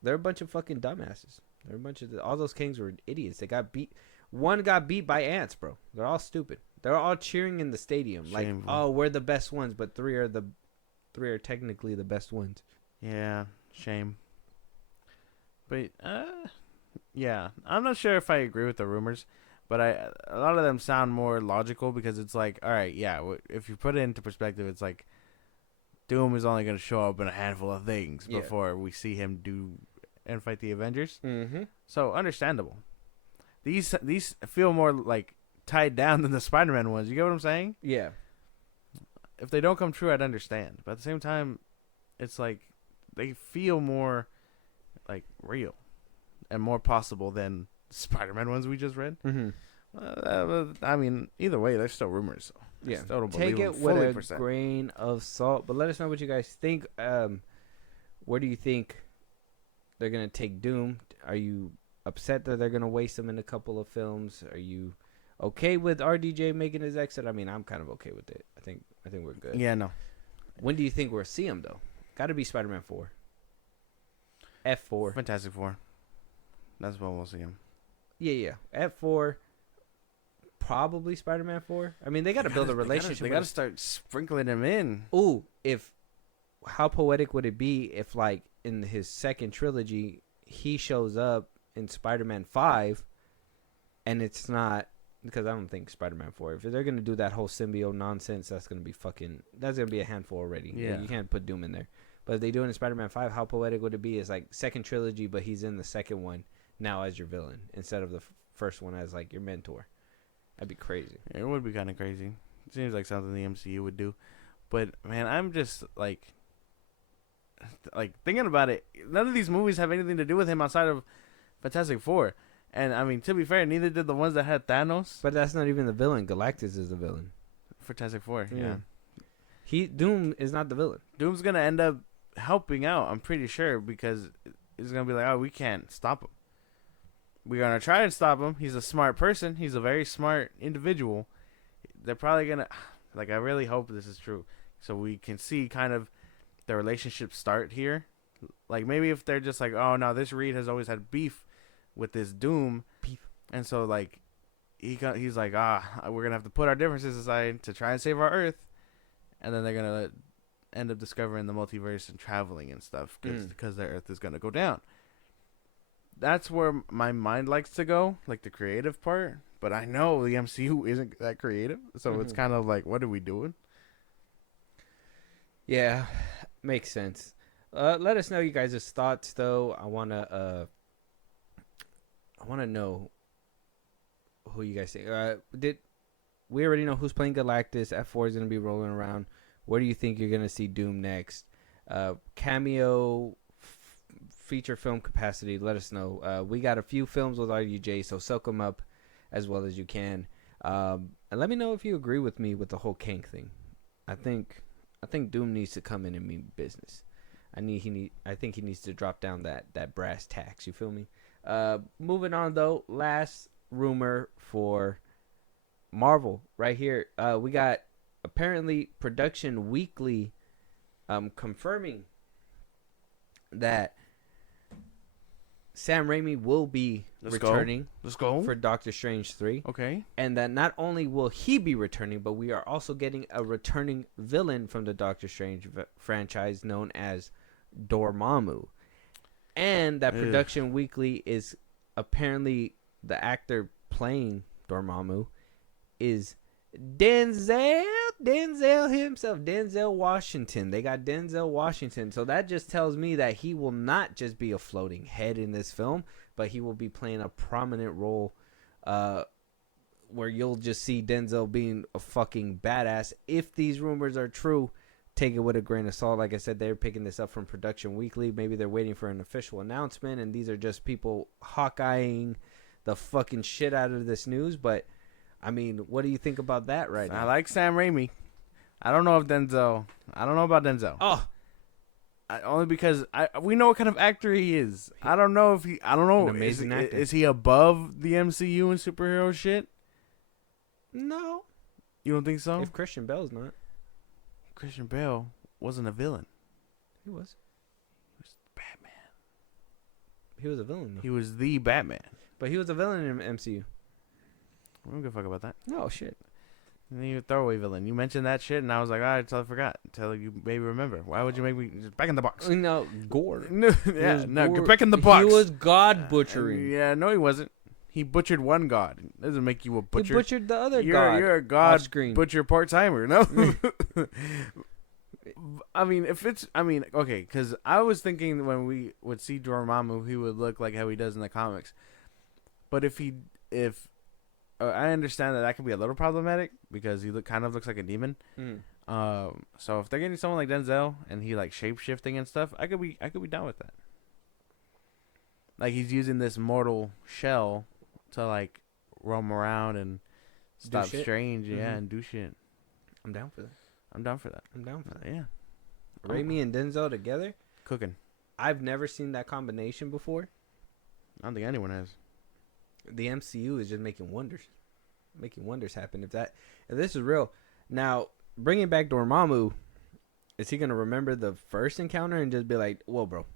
they're a bunch of fucking dumbasses. They're a bunch of all those Kangs were idiots. They got beat. One got beat by ants, bro. They're all stupid. They're all cheering in the stadium like, oh, we're the best ones, but three are technically the best ones. Yeah, shame. But yeah, I'm not sure if I agree with the rumors, but a lot of them sound more logical, because it's like, all right, yeah, if you put it into perspective, it's like Doom is only going to show up in a handful of things before we see him do and fight the Avengers. Mm-hmm. So understandable. These feel more like tied down than the Spider-Man ones. You get what I'm saying? Yeah. If they don't come true, I'd understand. But at the same time, it's like they feel more like real and more possible than the Spider-Man ones we just read. Mm-hmm. I mean, either way, they're still rumors. So yeah, still don't take it with a grain of salt. But let us know what you guys think. Where do you think they're gonna take Doom? Are you upset that they're gonna waste him in a couple of films? Are you okay with RDJ making his exit? I mean, I'm kind of okay with it. I think we're good. Yeah, no. When do you think we'll see him though? Got to be Spider-Man 4. F4. Fantastic Four. That's when we'll see him. Yeah. F4. Probably Spider-Man 4. I mean, they got to build a relationship. They got to start sprinkling him in. Ooh, how poetic would it be if, like, in his second trilogy, he shows up in Spider-Man 5, and it's not, because I don't think Spider-Man 4, if they're going to do that whole symbiote nonsense, that's going to be a handful already. Yeah. You can't put Doom in there. But if they do it in Spider-Man 5, how poetic would it be? It's like second trilogy, but he's in the second one now as your villain instead of the first one as like your mentor. That'd be crazy. It would be kind of crazy. It seems like something the MCU would do. But, man, I'm just, like, thinking about it. None of these movies have anything to do with him outside of Fantastic Four. And, I mean, to be fair, neither did the ones that had Thanos. But that's not even the villain. Galactus is the villain. Fantastic Four, yeah. Doom is not the villain. Doom's going to end up helping out, I'm pretty sure, because it's going to be like, oh, we can't stop him. We're going to try and stop him. He's a smart person. He's a very smart individual. They're probably going to, like, I really hope this is true. So we can see kind of the relationship start here. Like, maybe if they're just like, oh, no, this Reed has always had beef with this Doom. Beef. And so, like, he's like, we're going to have to put our differences aside to try and save our Earth. And then they're going to end up discovering the multiverse and traveling and stuff because their Earth is going to go down. That's where my mind likes to go, like the creative part. But I know the MCU isn't that creative. So it's kind of like, what are we doing? Yeah, makes sense. Let us know you guys' thoughts, though. I wanna know who you guys think. We already know who's playing Galactus? F4 is gonna be rolling around. Where do you think you're gonna see Doom next? Cameo, feature film capacity. Let us know. We got a few films with RDJ, so soak them up as well as you can. And let me know if you agree with me with the whole Kang thing. I think Doom needs to come in and mean business. I think he needs to drop down that brass tacks. You feel me? Moving on though, last rumor for Marvel right here. We got apparently Production Weekly confirming that Sam Raimi will be returning for Doctor Strange 3. Okay. And that not only will he be returning, but we are also getting a returning villain from the Doctor Strange franchise known as Dormammu. And that Production Weekly is apparently the actor playing Dormammu is Denzel himself, Denzel Washington. They got Denzel Washington. So that just tells me that he will not just be a floating head in this film, but he will be playing a prominent role where you'll just see Denzel being a fucking badass. If these rumors are true, take it with a grain of salt. Like I said, they're picking this up from Production Weekly. Maybe they're waiting for an official announcement, and these are just people hawkeyeing the fucking shit out of this news. But I mean, what do you think about that right now? I like Sam Raimi. I don't know about Denzel. Oh, only because we know what kind of actor he is. I don't know. An amazing actor. Is he above the MCU and superhero shit? No. You don't think so? If Christian Bale's not. Christian Bale wasn't a villain. He was. He was Batman. He was a villain, though. He was the Batman. But he was a villain in MCU. I don't give a fuck about that. Oh, shit. And then you throwaway villain. You mentioned that shit, and I was like, all right, until I forgot. Until you maybe remember. Why would you make me just back in the box? No, Gore. No, get back in the box. He was God butchering. No, he wasn't. He butchered one god. Doesn't make you a butcher. He butchered the other god. You're a god off-screen. butcher part-timer, no? Okay, because I was thinking when we would see Dormammu, he would look like how he does in the comics. But if I understand that could be a little problematic because he kind of looks like a demon. So if they're getting someone like Denzel and he like shape-shifting and stuff, I could be down with that. Like he's using this mortal shell to like roam around and stop Strange, and do shit. I'm down for that. Yeah. Raimi and Denzel together? Cooking. I've never seen that combination before. I don't think anyone has. The MCU is just making wonders happen. If this is real. Now, bringing back Dormammu, is he going to remember the first encounter and just be like, whoa, bro,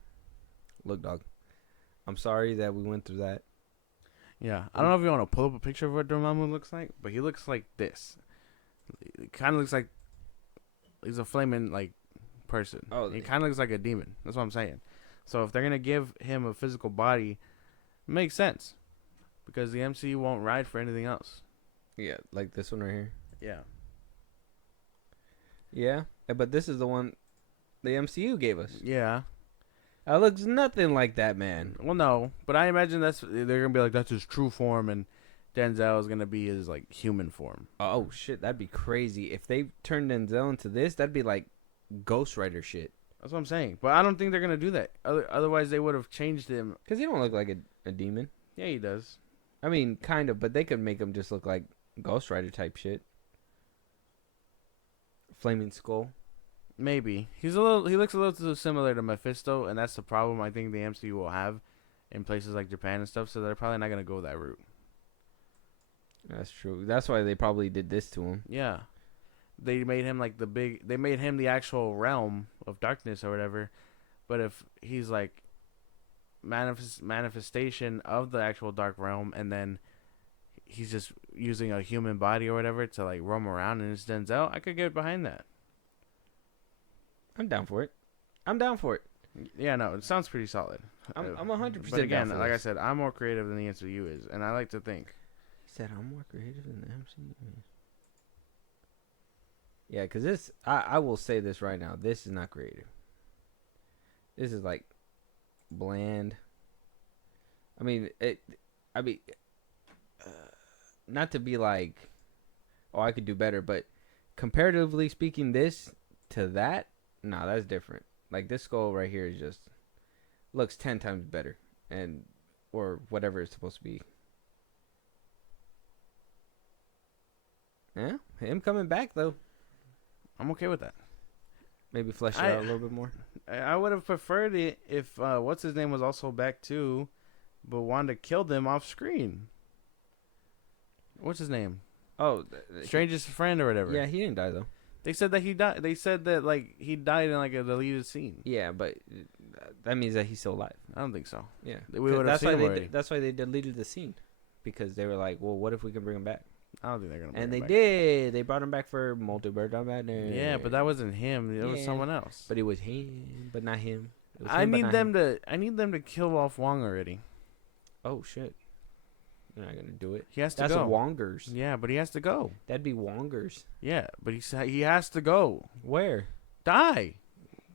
look, dog, I'm sorry that we went through that. Yeah, I don't know if you want to pull up a picture of what Dormammu looks like, but he looks like this. It kind of looks like he's a flaming like person. Oh, he kind of looks like a demon. That's what I'm saying. So if they're gonna give him a physical body, it makes sense because the MCU won't ride for anything else. Yeah, like this one right here. Yeah. Yeah, but this is the one the MCU gave us. Yeah. That looks nothing like that, man. Well, no, but I imagine they're gonna be like that's his true form, and Denzel is gonna be his like human form. Oh shit, that'd be crazy if they turned Denzel into this. That'd be like Ghost Rider shit. That's what I'm saying. But I don't think they're gonna do that. Otherwise, they would have changed him. Cause he don't look like a demon. Yeah, he does. I mean, kind of, but they could make him just look like Ghost Rider type shit. Flaming Skull. Maybe he looks a little too similar to Mephisto, and that's the problem I think the MCU will have in places like Japan and stuff. So they're probably not gonna go that route. That's true. That's why they probably did this to him. Yeah, they made him like they made him the actual realm of darkness or whatever. But if he's like manifestation of the actual dark realm, and then he's just using a human body or whatever to like roam around and it's Denzel, I could get behind that. I'm down for it. Yeah, no, it sounds pretty solid. I'm 100%. But again, down for like this. I said, I'm more creative than the MCU is, and I like to think. He said I'm more creative than the MCU. Yeah, because this, I will say this right now. This is not creative. This is like bland. I mean, not to be like, oh, I could do better, but comparatively speaking, this to that, nah, that's different. Like this skull right here is just looks 10 times better, and or whatever it's supposed to be. Yeah, him coming back though. I'm okay with that. Maybe flesh it out a little bit more. I would have preferred it if what's his name was also back too, but Wanda killed him off screen. What's his name? Oh, Strangest Friend or whatever. Yeah, he didn't die though. They said that he died. They said that like he died in like a deleted scene. Yeah, but that means that he's still alive. I don't think so. Yeah, We would have seen him already. That's why they deleted the scene, because they were like, well, what if we can bring him back? I don't think they're gonna. Bring And him they back. did. They brought him back for Multiverse of Madness. Yeah, but that wasn't him. It was Yeah. someone else. But it was him, but not him. It was I him, but need not them him. to. I need them to kill off Wong already. Oh shit! They're not gonna do it. He has to That's go. Wongers. Yeah, but he has to go. That'd be Wongers. Yeah, but he has to go. Where? Die.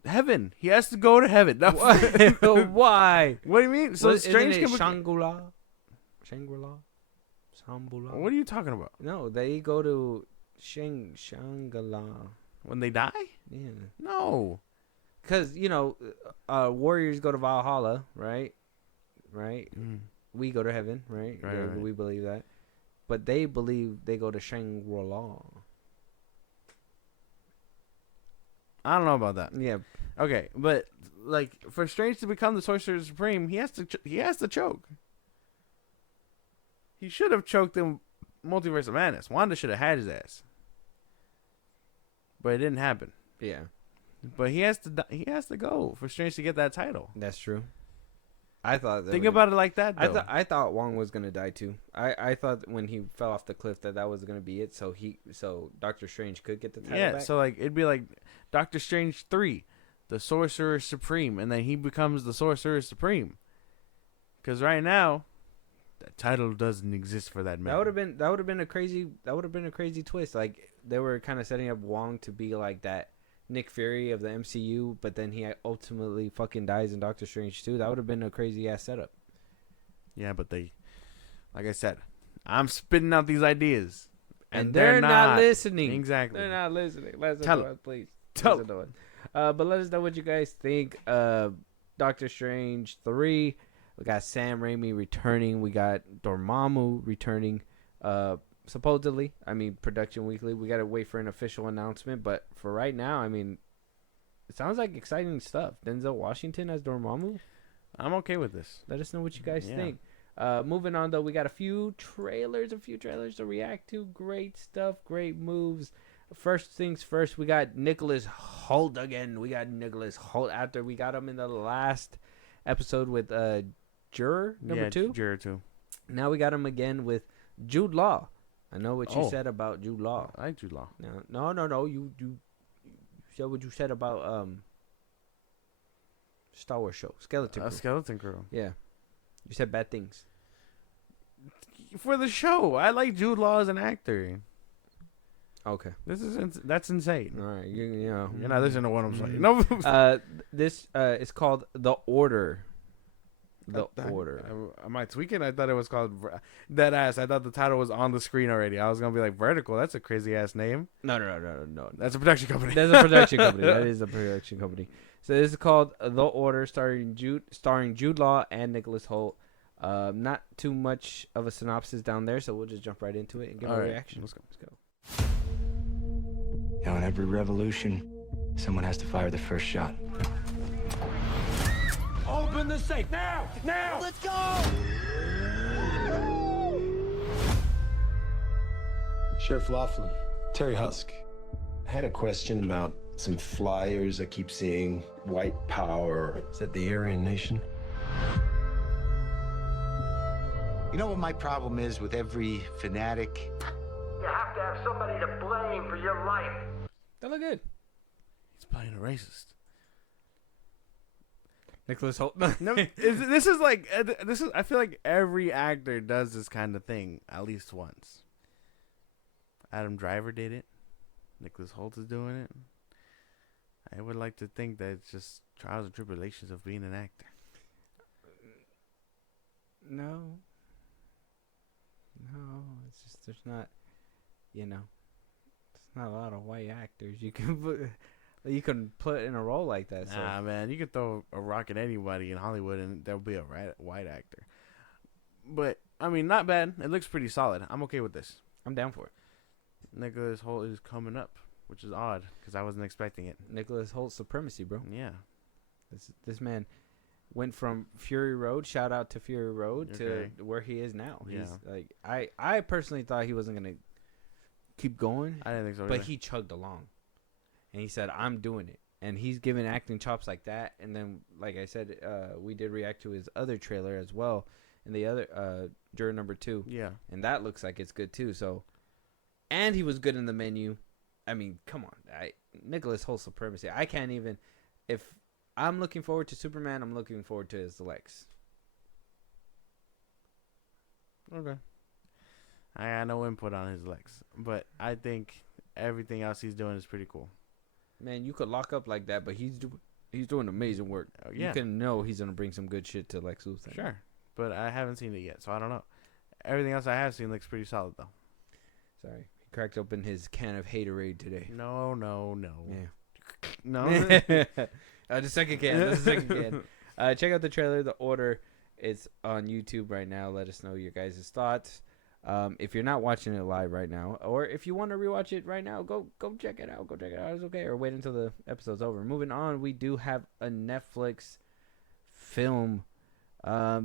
Heaven. He has to go to heaven. No. Why? What do you mean? So Strange can Shangri-La. Shangri-La. Shambhala. What are you talking about? No, they go to Shangri-La. When they die? Yeah. No. Because, warriors go to Valhalla, right? Right? Mm. We go to heaven, right? Right, Yeah, right. we believe that. But they believe they go to Shangri-La. I don't know about that. Yeah. Okay, but like for Strange to become the Sorcerer Supreme, he has to choke. He should have choked in Multiverse of Madness. Wanda should have had his ass, but it didn't happen. Yeah. But he has to. He has to go for Strange to get that title. That's true. I thought. Think about it like that, though. I thought Wong was gonna die too. I thought when he fell off the cliff that was gonna be it. So Doctor Strange could get the title back. So like it'd be like Doctor Strange 3, the Sorcerer Supreme, and then he becomes the Sorcerer Supreme. Because right now, that title doesn't exist for that man. That would have been a crazy twist. Like they were kind of setting up Wong to be like that Nick Fury of the MCU, but then he ultimately fucking dies in Doctor Strange 2. That would have been a crazy ass setup. Yeah, but they, like I said, I'm spitting out these ideas, and they're not listening. Exactly. They're not listening. Let us Tell know, please. But let us know what you guys think. Doctor Strange 3. We got Sam Raimi returning. We got Dormammu returning. Supposedly, Production Weekly. We gotta wait for an official announcement. But for right now, it sounds like exciting stuff. Denzel Washington as Dormammu. I'm okay with this. Let us know what you guys think. Moving on though, we got a few trailers to react to. Great stuff, great moves. First things first, we got Nicholas Hoult again. We got Nicholas Hoult after we got him in the last episode with Juror number 2. Juror 2. Now we got him again with Jude Law. I know what you said about Jude Law. I like Jude Law. No. You said what you said about Star Wars show Skeleton Crew. Skeleton Crew. Yeah, you said bad things For the show, I like Jude Law as an actor. Okay, that's insane. all right. You're not listening to what I'm saying. No. This is called The Order. The Order. Am I tweaking? I thought it was called Deadass. I thought the title was on the screen already. I was gonna be like, Vertical. That's a crazy ass name. No. That's a production company. That's a production company. That is a production company. So this is called The Order, starring Jude Law and Nicholas Hoult. Not too much of a synopsis down there, so we'll just jump right into it and give a reaction. Let's go. Now, in every revolution, someone has to fire the first shot. Open the safe now! Now! Let's go! Sheriff Laughlin, Terry Husk. I had a question about some flyers I keep seeing. White power. Is that the Aryan Nation? You know what my problem is with every fanatic? You have to have somebody to blame for your life. That look good. He's playing a racist. Nicholas Hoult. No, this is. I feel like every actor does this kind of thing at least once. Adam Driver did it. Nicholas Hoult is doing it. I would like to think that it's just trials and tribulations of being an actor. No, it's just there's not, there's not a lot of white actors you can put in a role like that. So. Nah, man, you could throw a rock at anybody in Hollywood and there'll be a white actor. But I mean, not bad. It looks pretty solid. I'm okay with this. I'm down for it. Nicholas Hoult is coming up, which is odd because I wasn't expecting it. Nicholas Hoult supremacy, bro. Yeah, this man went from Fury Road, shout out to Fury Road, to where he is now. He's like, I personally thought he wasn't gonna keep going. I didn't think so, but either. he chugged along, and he said, "I'm doing it." And he's giving acting chops like that. And then, like I said, we did react to his other trailer as well, and the other Juror Number 2. Yeah, and that looks like it's good too. So, and he was good in The Menu. I mean, come on, Nicholas Hoult supremacy. I can't even. If I'm looking forward to Superman, I'm looking forward to his Lex. Okay. I got no input on his Lex, but I think everything else he's doing is pretty cool. Man, you could lock up like that, but he's doing amazing work. Yeah. You can know he's gonna bring some good shit to Lex Luthor. Sure, but I haven't seen it yet, so I don't know. Everything else I have seen looks pretty solid, though. Sorry, he cracked open his can of haterade today. No. Yeah. No. The second can. That's the second can. Check out the trailer, The Order. It's on YouTube right now. Let us know your guys' thoughts. If you're not watching it live right now, or if you want to rewatch it right now, go check it out. Go check it out. It's okay. Or wait until the episode's over. Moving on, we do have a Netflix film.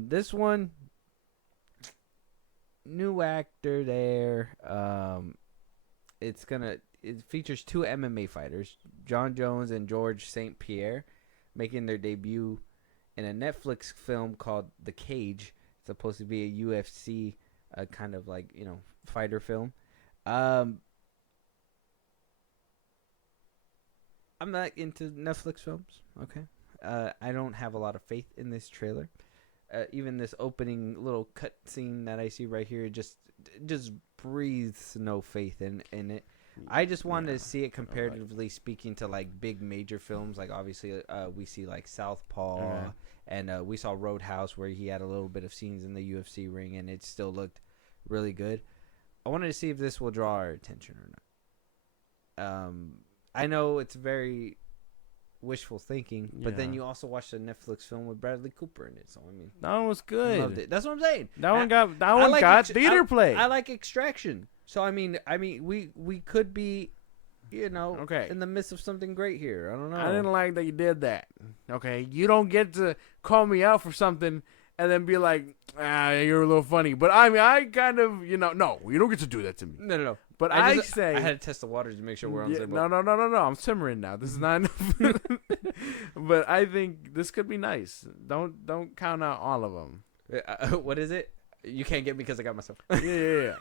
This one, new actor there. It features two MMA fighters, John Jones and George St. Pierre, making their debut in a Netflix film called The Cage. It's supposed to be a UFC kind of like, fighter film. I'm not into Netflix films, okay? I don't have a lot of faith in this trailer. Even this opening little cut scene that I see right here just breathes no faith in it. I just wanted to see it comparatively speaking to like big major films. Like obviously we see like Southpaw and we saw Roadhouse where he had a little bit of scenes in the UFC ring and it still looked really good. I wanted to see if this will draw our attention or not. I know it's very wishful thinking, but then you also watched a Netflix film with Bradley Cooper in it. So I mean, that one was good. Loved it. That's what I'm saying. That one got theater play. I like Extraction. So I mean, we could be, in the midst of something great here. I don't know. I didn't like that you did that. Okay, you don't get to call me out for something and then be like, you're a little funny. But I mean, I kind of, no, you don't get to do that to me. No. But I had to test the waters to make sure we're on the same boat. No. I'm simmering now. This is not enough. But I think this could be nice. Don't count out all of them. What is it? You can't get me because I got myself. Yeah.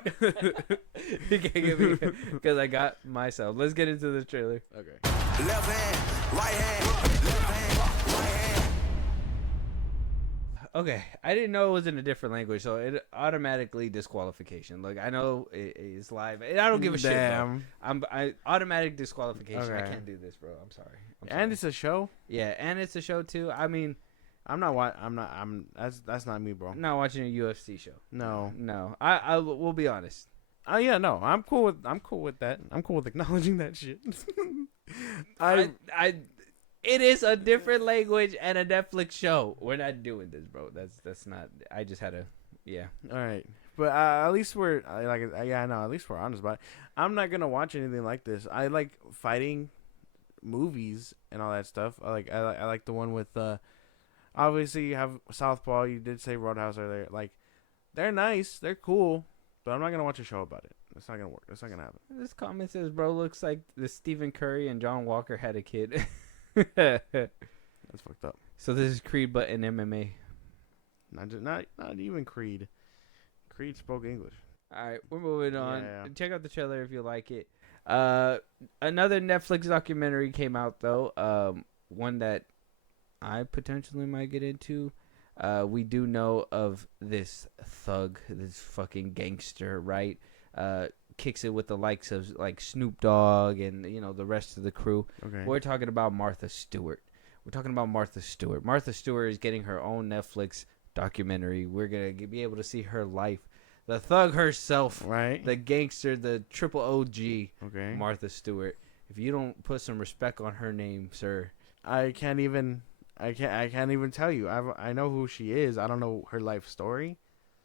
You can't get me because I got myself. Let's get into this trailer. Okay. Left hand, right hand, left hand, right hand. Okay, I didn't know it was in a different language, so it automatically disqualification. Like I know it's live, and I don't give a shit. Bro. I automatic disqualification. Okay. I can't do this, bro. I'm sorry. And it's a show. Yeah, and it's a show too. I mean, I'm not. I'm not. I'm. That's not me, bro. I'm not watching a UFC show. No. No. I will be honest. Oh yeah, no. I'm cool with that. I'm cool with acknowledging that shit. It is a different language and a Netflix show. We're not doing this, bro. That's not. I just had to. Yeah. All right, but at least we're yeah, I know. At least we're honest about it. I'm not gonna watch anything like this. I like fighting movies and all that stuff. I like the one with obviously you have Southpaw. You did say Roadhouse earlier. Like, they're nice, they're cool, but I'm not gonna watch a show about it. It's not gonna work. It's not gonna happen. This comment says, "Bro, looks like the Stephen Curry and John Walker had a kid." That's fucked up. So this is Creed, but in MMA. Not even Creed. Creed spoke English. All right, we're moving on. Yeah. Check out the trailer if you like it. Another Netflix documentary came out though. One that I potentially might get into. We do know of this thug, this fucking gangster, right? Kicks it with the likes of like Snoop Dogg and the rest of the crew. Okay. We're talking about Martha Stewart. Martha Stewart is getting her own Netflix documentary. We're gonna be able to see her life. The thug herself, right? The gangster, the triple OG, okay. Martha Stewart. If you don't put some respect on her name, sir, I can't even tell you. I know who she is. I don't know her life story.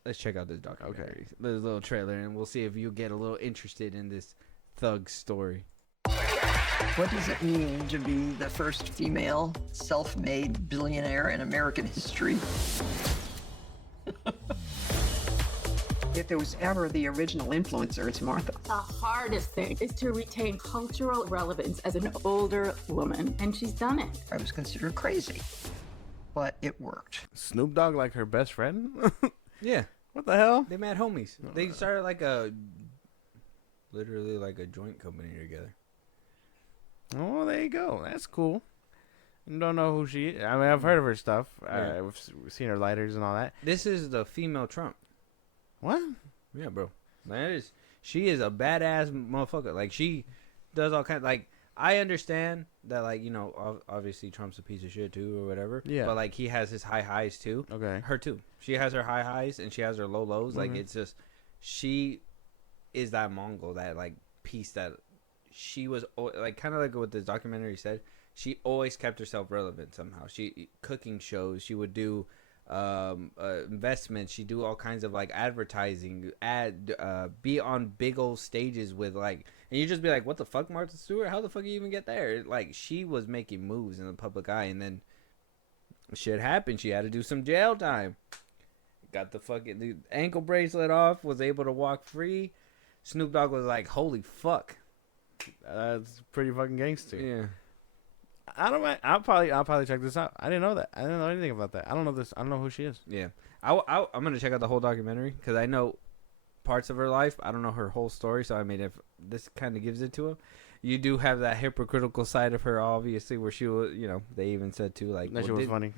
Let's check out this documentary. Okay. There's a little trailer, and we'll see if you get a little interested in this thug story. What does it mean to be the first female self-made billionaire in American history? If there was ever the original influencer, it's Martha. The hardest thing is to retain cultural relevance as an older woman, and she's done it. I was considered crazy, but it worked. Snoop Dogg like her best friend? Yeah. What the hell? They mad homies. They started literally like a joint company together. Oh, there you go. That's cool. Don't know who she is. I mean, I've heard of her stuff. Yeah. I've seen her lighters and all that. This is the female Trump. What? Yeah, bro. She is a badass motherfucker. Like, she does all kinds. Like, I understand that, like, obviously Trump's a piece of shit too or whatever. Yeah. But like, he has his high highs too. Okay. Her too. She has her high highs and she has her low lows. Like, it's just, she is that Mongol, that like piece that she was like, kind of like what this documentary said. She always kept herself relevant somehow. She cooking shows. She would do investments. She do all kinds of like advertising, be on big old stages with like, and you just be like, what the fuck, Martha Stewart? How the fuck you even get there? Like, she was making moves in the public eye, and then shit happened. She had to do some jail time. Got the ankle bracelet off. Was able to walk free. Snoop Dogg was like, holy fuck. That's pretty fucking gangster. Yeah. I don't mind. I'll probably check this out. I didn't know that. I didn't know anything about that. I don't know this. I don't know who she is. Yeah. I'm gonna check out the whole documentary because I know parts of her life. I don't know her whole story. So I mean, if this kind of gives it to him, you do have that hypocritical side of her, obviously, where she was. They even said too, like, that shit was funny.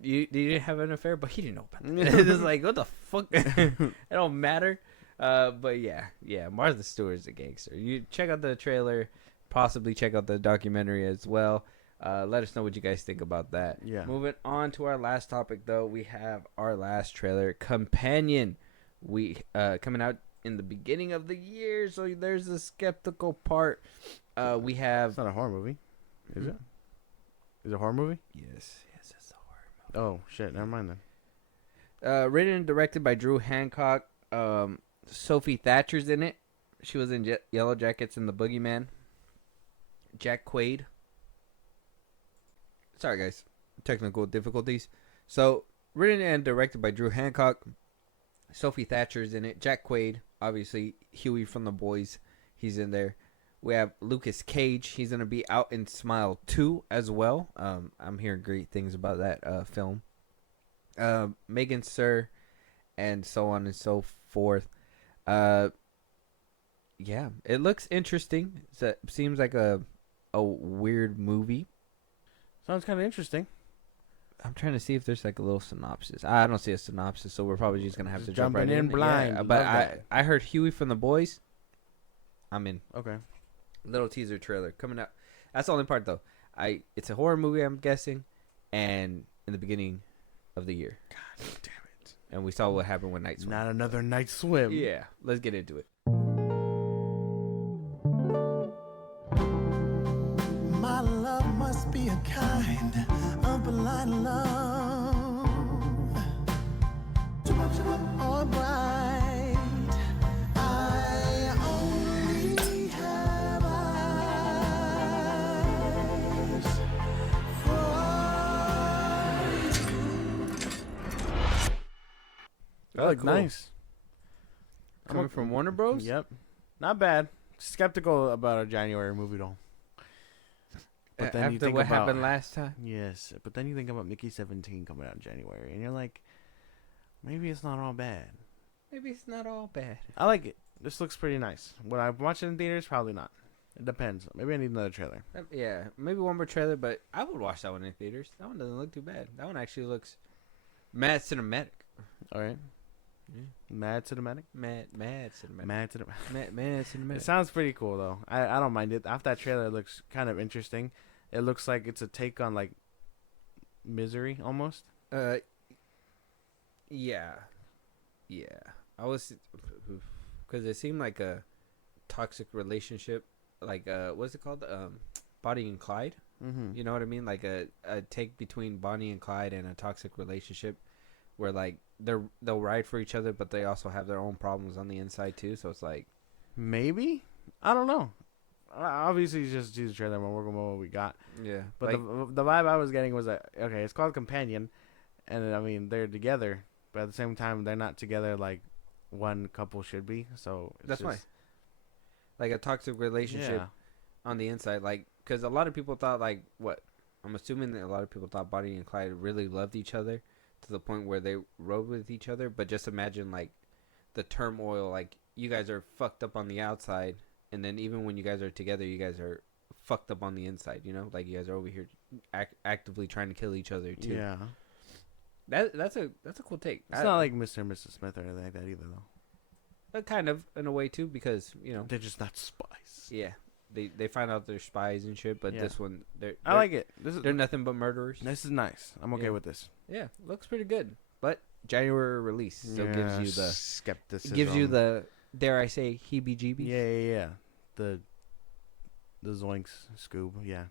You didn't have an affair, but he didn't know about that. It's like, what the fuck? It don't matter. But yeah, Martha Stewart's a gangster. You check out the trailer, possibly check out the documentary as well. Let us know what you guys think about that. Yeah. Moving on to our last topic, though, we have our last trailer, Companion. We coming out in the beginning of the year, so there's a skeptical part. We have. It's not a horror movie, is it? Is it a horror movie? Yes, it's a horror movie. Oh shit! Never mind then. Written and directed by Drew Hancock. Sophie Thatcher's in it. She was in Yellow Jackets and The Boogeyman. Jack Quaid. Sorry, guys. Technical difficulties. So, written and directed by Drew Hancock. Sophie Thatcher's in it. Jack Quaid, obviously. Huey from The Boys. He's in there. We have Lucas Cage. He's going to be out in Smile 2 as well. I'm hearing great things about that film. Megan Sir, and so on and so forth. Yeah, it looks interesting. It seems like a weird movie. Sounds kind of interesting. I'm trying to see if there's like a little synopsis. I don't see a synopsis, so we're probably just gonna have to jump right jumping in blind. Yeah, but Love I heard Huey from The Boys. I'm in. Okay. Little teaser trailer coming out. That's the only part though. It's a horror movie, I'm guessing, and in the beginning, of the year. God damn it. And we saw what happened with Night Swim. Not another Night Swim. Yeah, let's get into it. My love must be a kind of blind love, or bright. I only have eyes for That looked cool. nice. Coming from Warner Bros? Yep. Not bad. Skeptical about a January movie though. But then you After think what about, happened last time? Yes, but then you think about Mickey 17 coming out in January, and you're like, maybe it's not all bad. Maybe it's not all bad. I like it. This looks pretty nice. Would I watch it in theaters? Probably not. It depends. Maybe I need another trailer. Yeah, maybe one more trailer, but I would watch that one in theaters. That one doesn't look too bad. That one actually looks mad cinematic. All right. Yeah. Mad cinematic. Mad cinematic. Mad cinematic. Mad cinematic. It sounds pretty cool though. I don't mind it. After that trailer, it looks kind of interesting. It looks like it's a take on like Misery almost. Yeah. I was, because it seemed like a toxic relationship, like what's it called? Bonnie and Clyde. Mm-hmm. You know what I mean? Like a take between Bonnie and Clyde and a toxic relationship, where like they'll ride for each other, but they also have their own problems on the inside too. So it's like, Maybe. I don't know. Obviously, just do the trailer and we're working with what we got. yeah. But like, the vibe I was getting was that, okay, it's called Companion, and I mean, they're together, but at the same time, they're not together like one couple should be. So it's that's why. just, Like a toxic relationship yeah. on the inside, like, because a lot of people thought, like, what? I'm assuming that a lot of people thought Bonnie and Clyde really loved each other to the point where they rode with each other. But just imagine, like, the turmoil. Like, you guys are fucked up on the outside, and then even when you guys are together, you guys are fucked up on the inside. You know, like you guys are over here actively trying to kill each other too. Yeah. That's a cool take. It's not like Mr. and Mrs. Smith or anything like that either, though. Kind of in a way too, because you know They're just not spies. yeah, they find out they're spies and shit. But Yeah. this one, I like it. They're nothing but murderers. This is nice. I'm okay Yeah. with this. Yeah, looks pretty good. But January release, so it gives you the skepticism. dare I say heebie-jeebies. Yeah. The Zoinks Scoob. Yeah.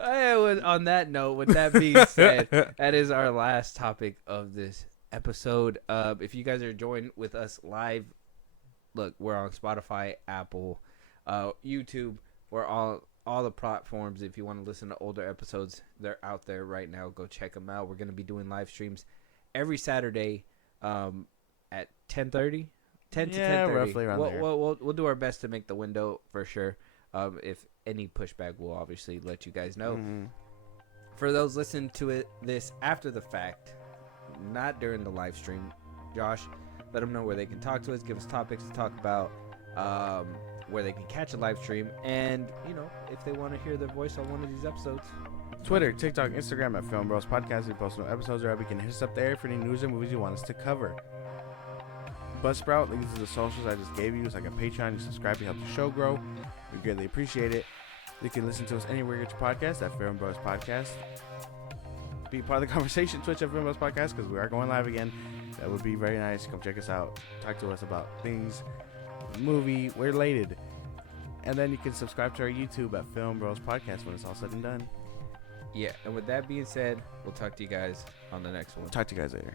On that note, with that being said, that is our last topic of this episode. If you guys are joining with us live, look, we're on Spotify, Apple, YouTube. We're all the platforms. If you want to listen to older episodes, they're out there right now. Go check them out. We're going to be doing live streams every Saturday at 10:30. 10 to 10:30. Roughly around there. We'll do our best to make the window for sure. If any pushback, we'll obviously let you guys know. Mm-hmm. For those listening to this after the fact, not during the live stream, Josh, let them know where they can talk to us, give us topics to talk about, where they can catch a live stream, and you know, if they want to hear their voice on one of these episodes. Twitter, TikTok, Instagram at FilmBros Podcast. We post new episodes, or you can hit us up there for any news or movies you want us to cover. Buzzsprout, links to the socials I just gave you. It's like a Patreon. You subscribe, you help the show grow. We greatly appreciate it. You can listen to us anywhere you get your podcast at FilmBros Podcast. Be part of the conversation, Twitch at FilmBros Podcast, because we are going live again. That would be very nice. Come check us out. Talk to us about things, movie related. And then you can subscribe to our YouTube at FilmBros Podcast when it's all said and done. Yeah, and with that being said, we'll talk to you guys on the next one. Talk to you guys later.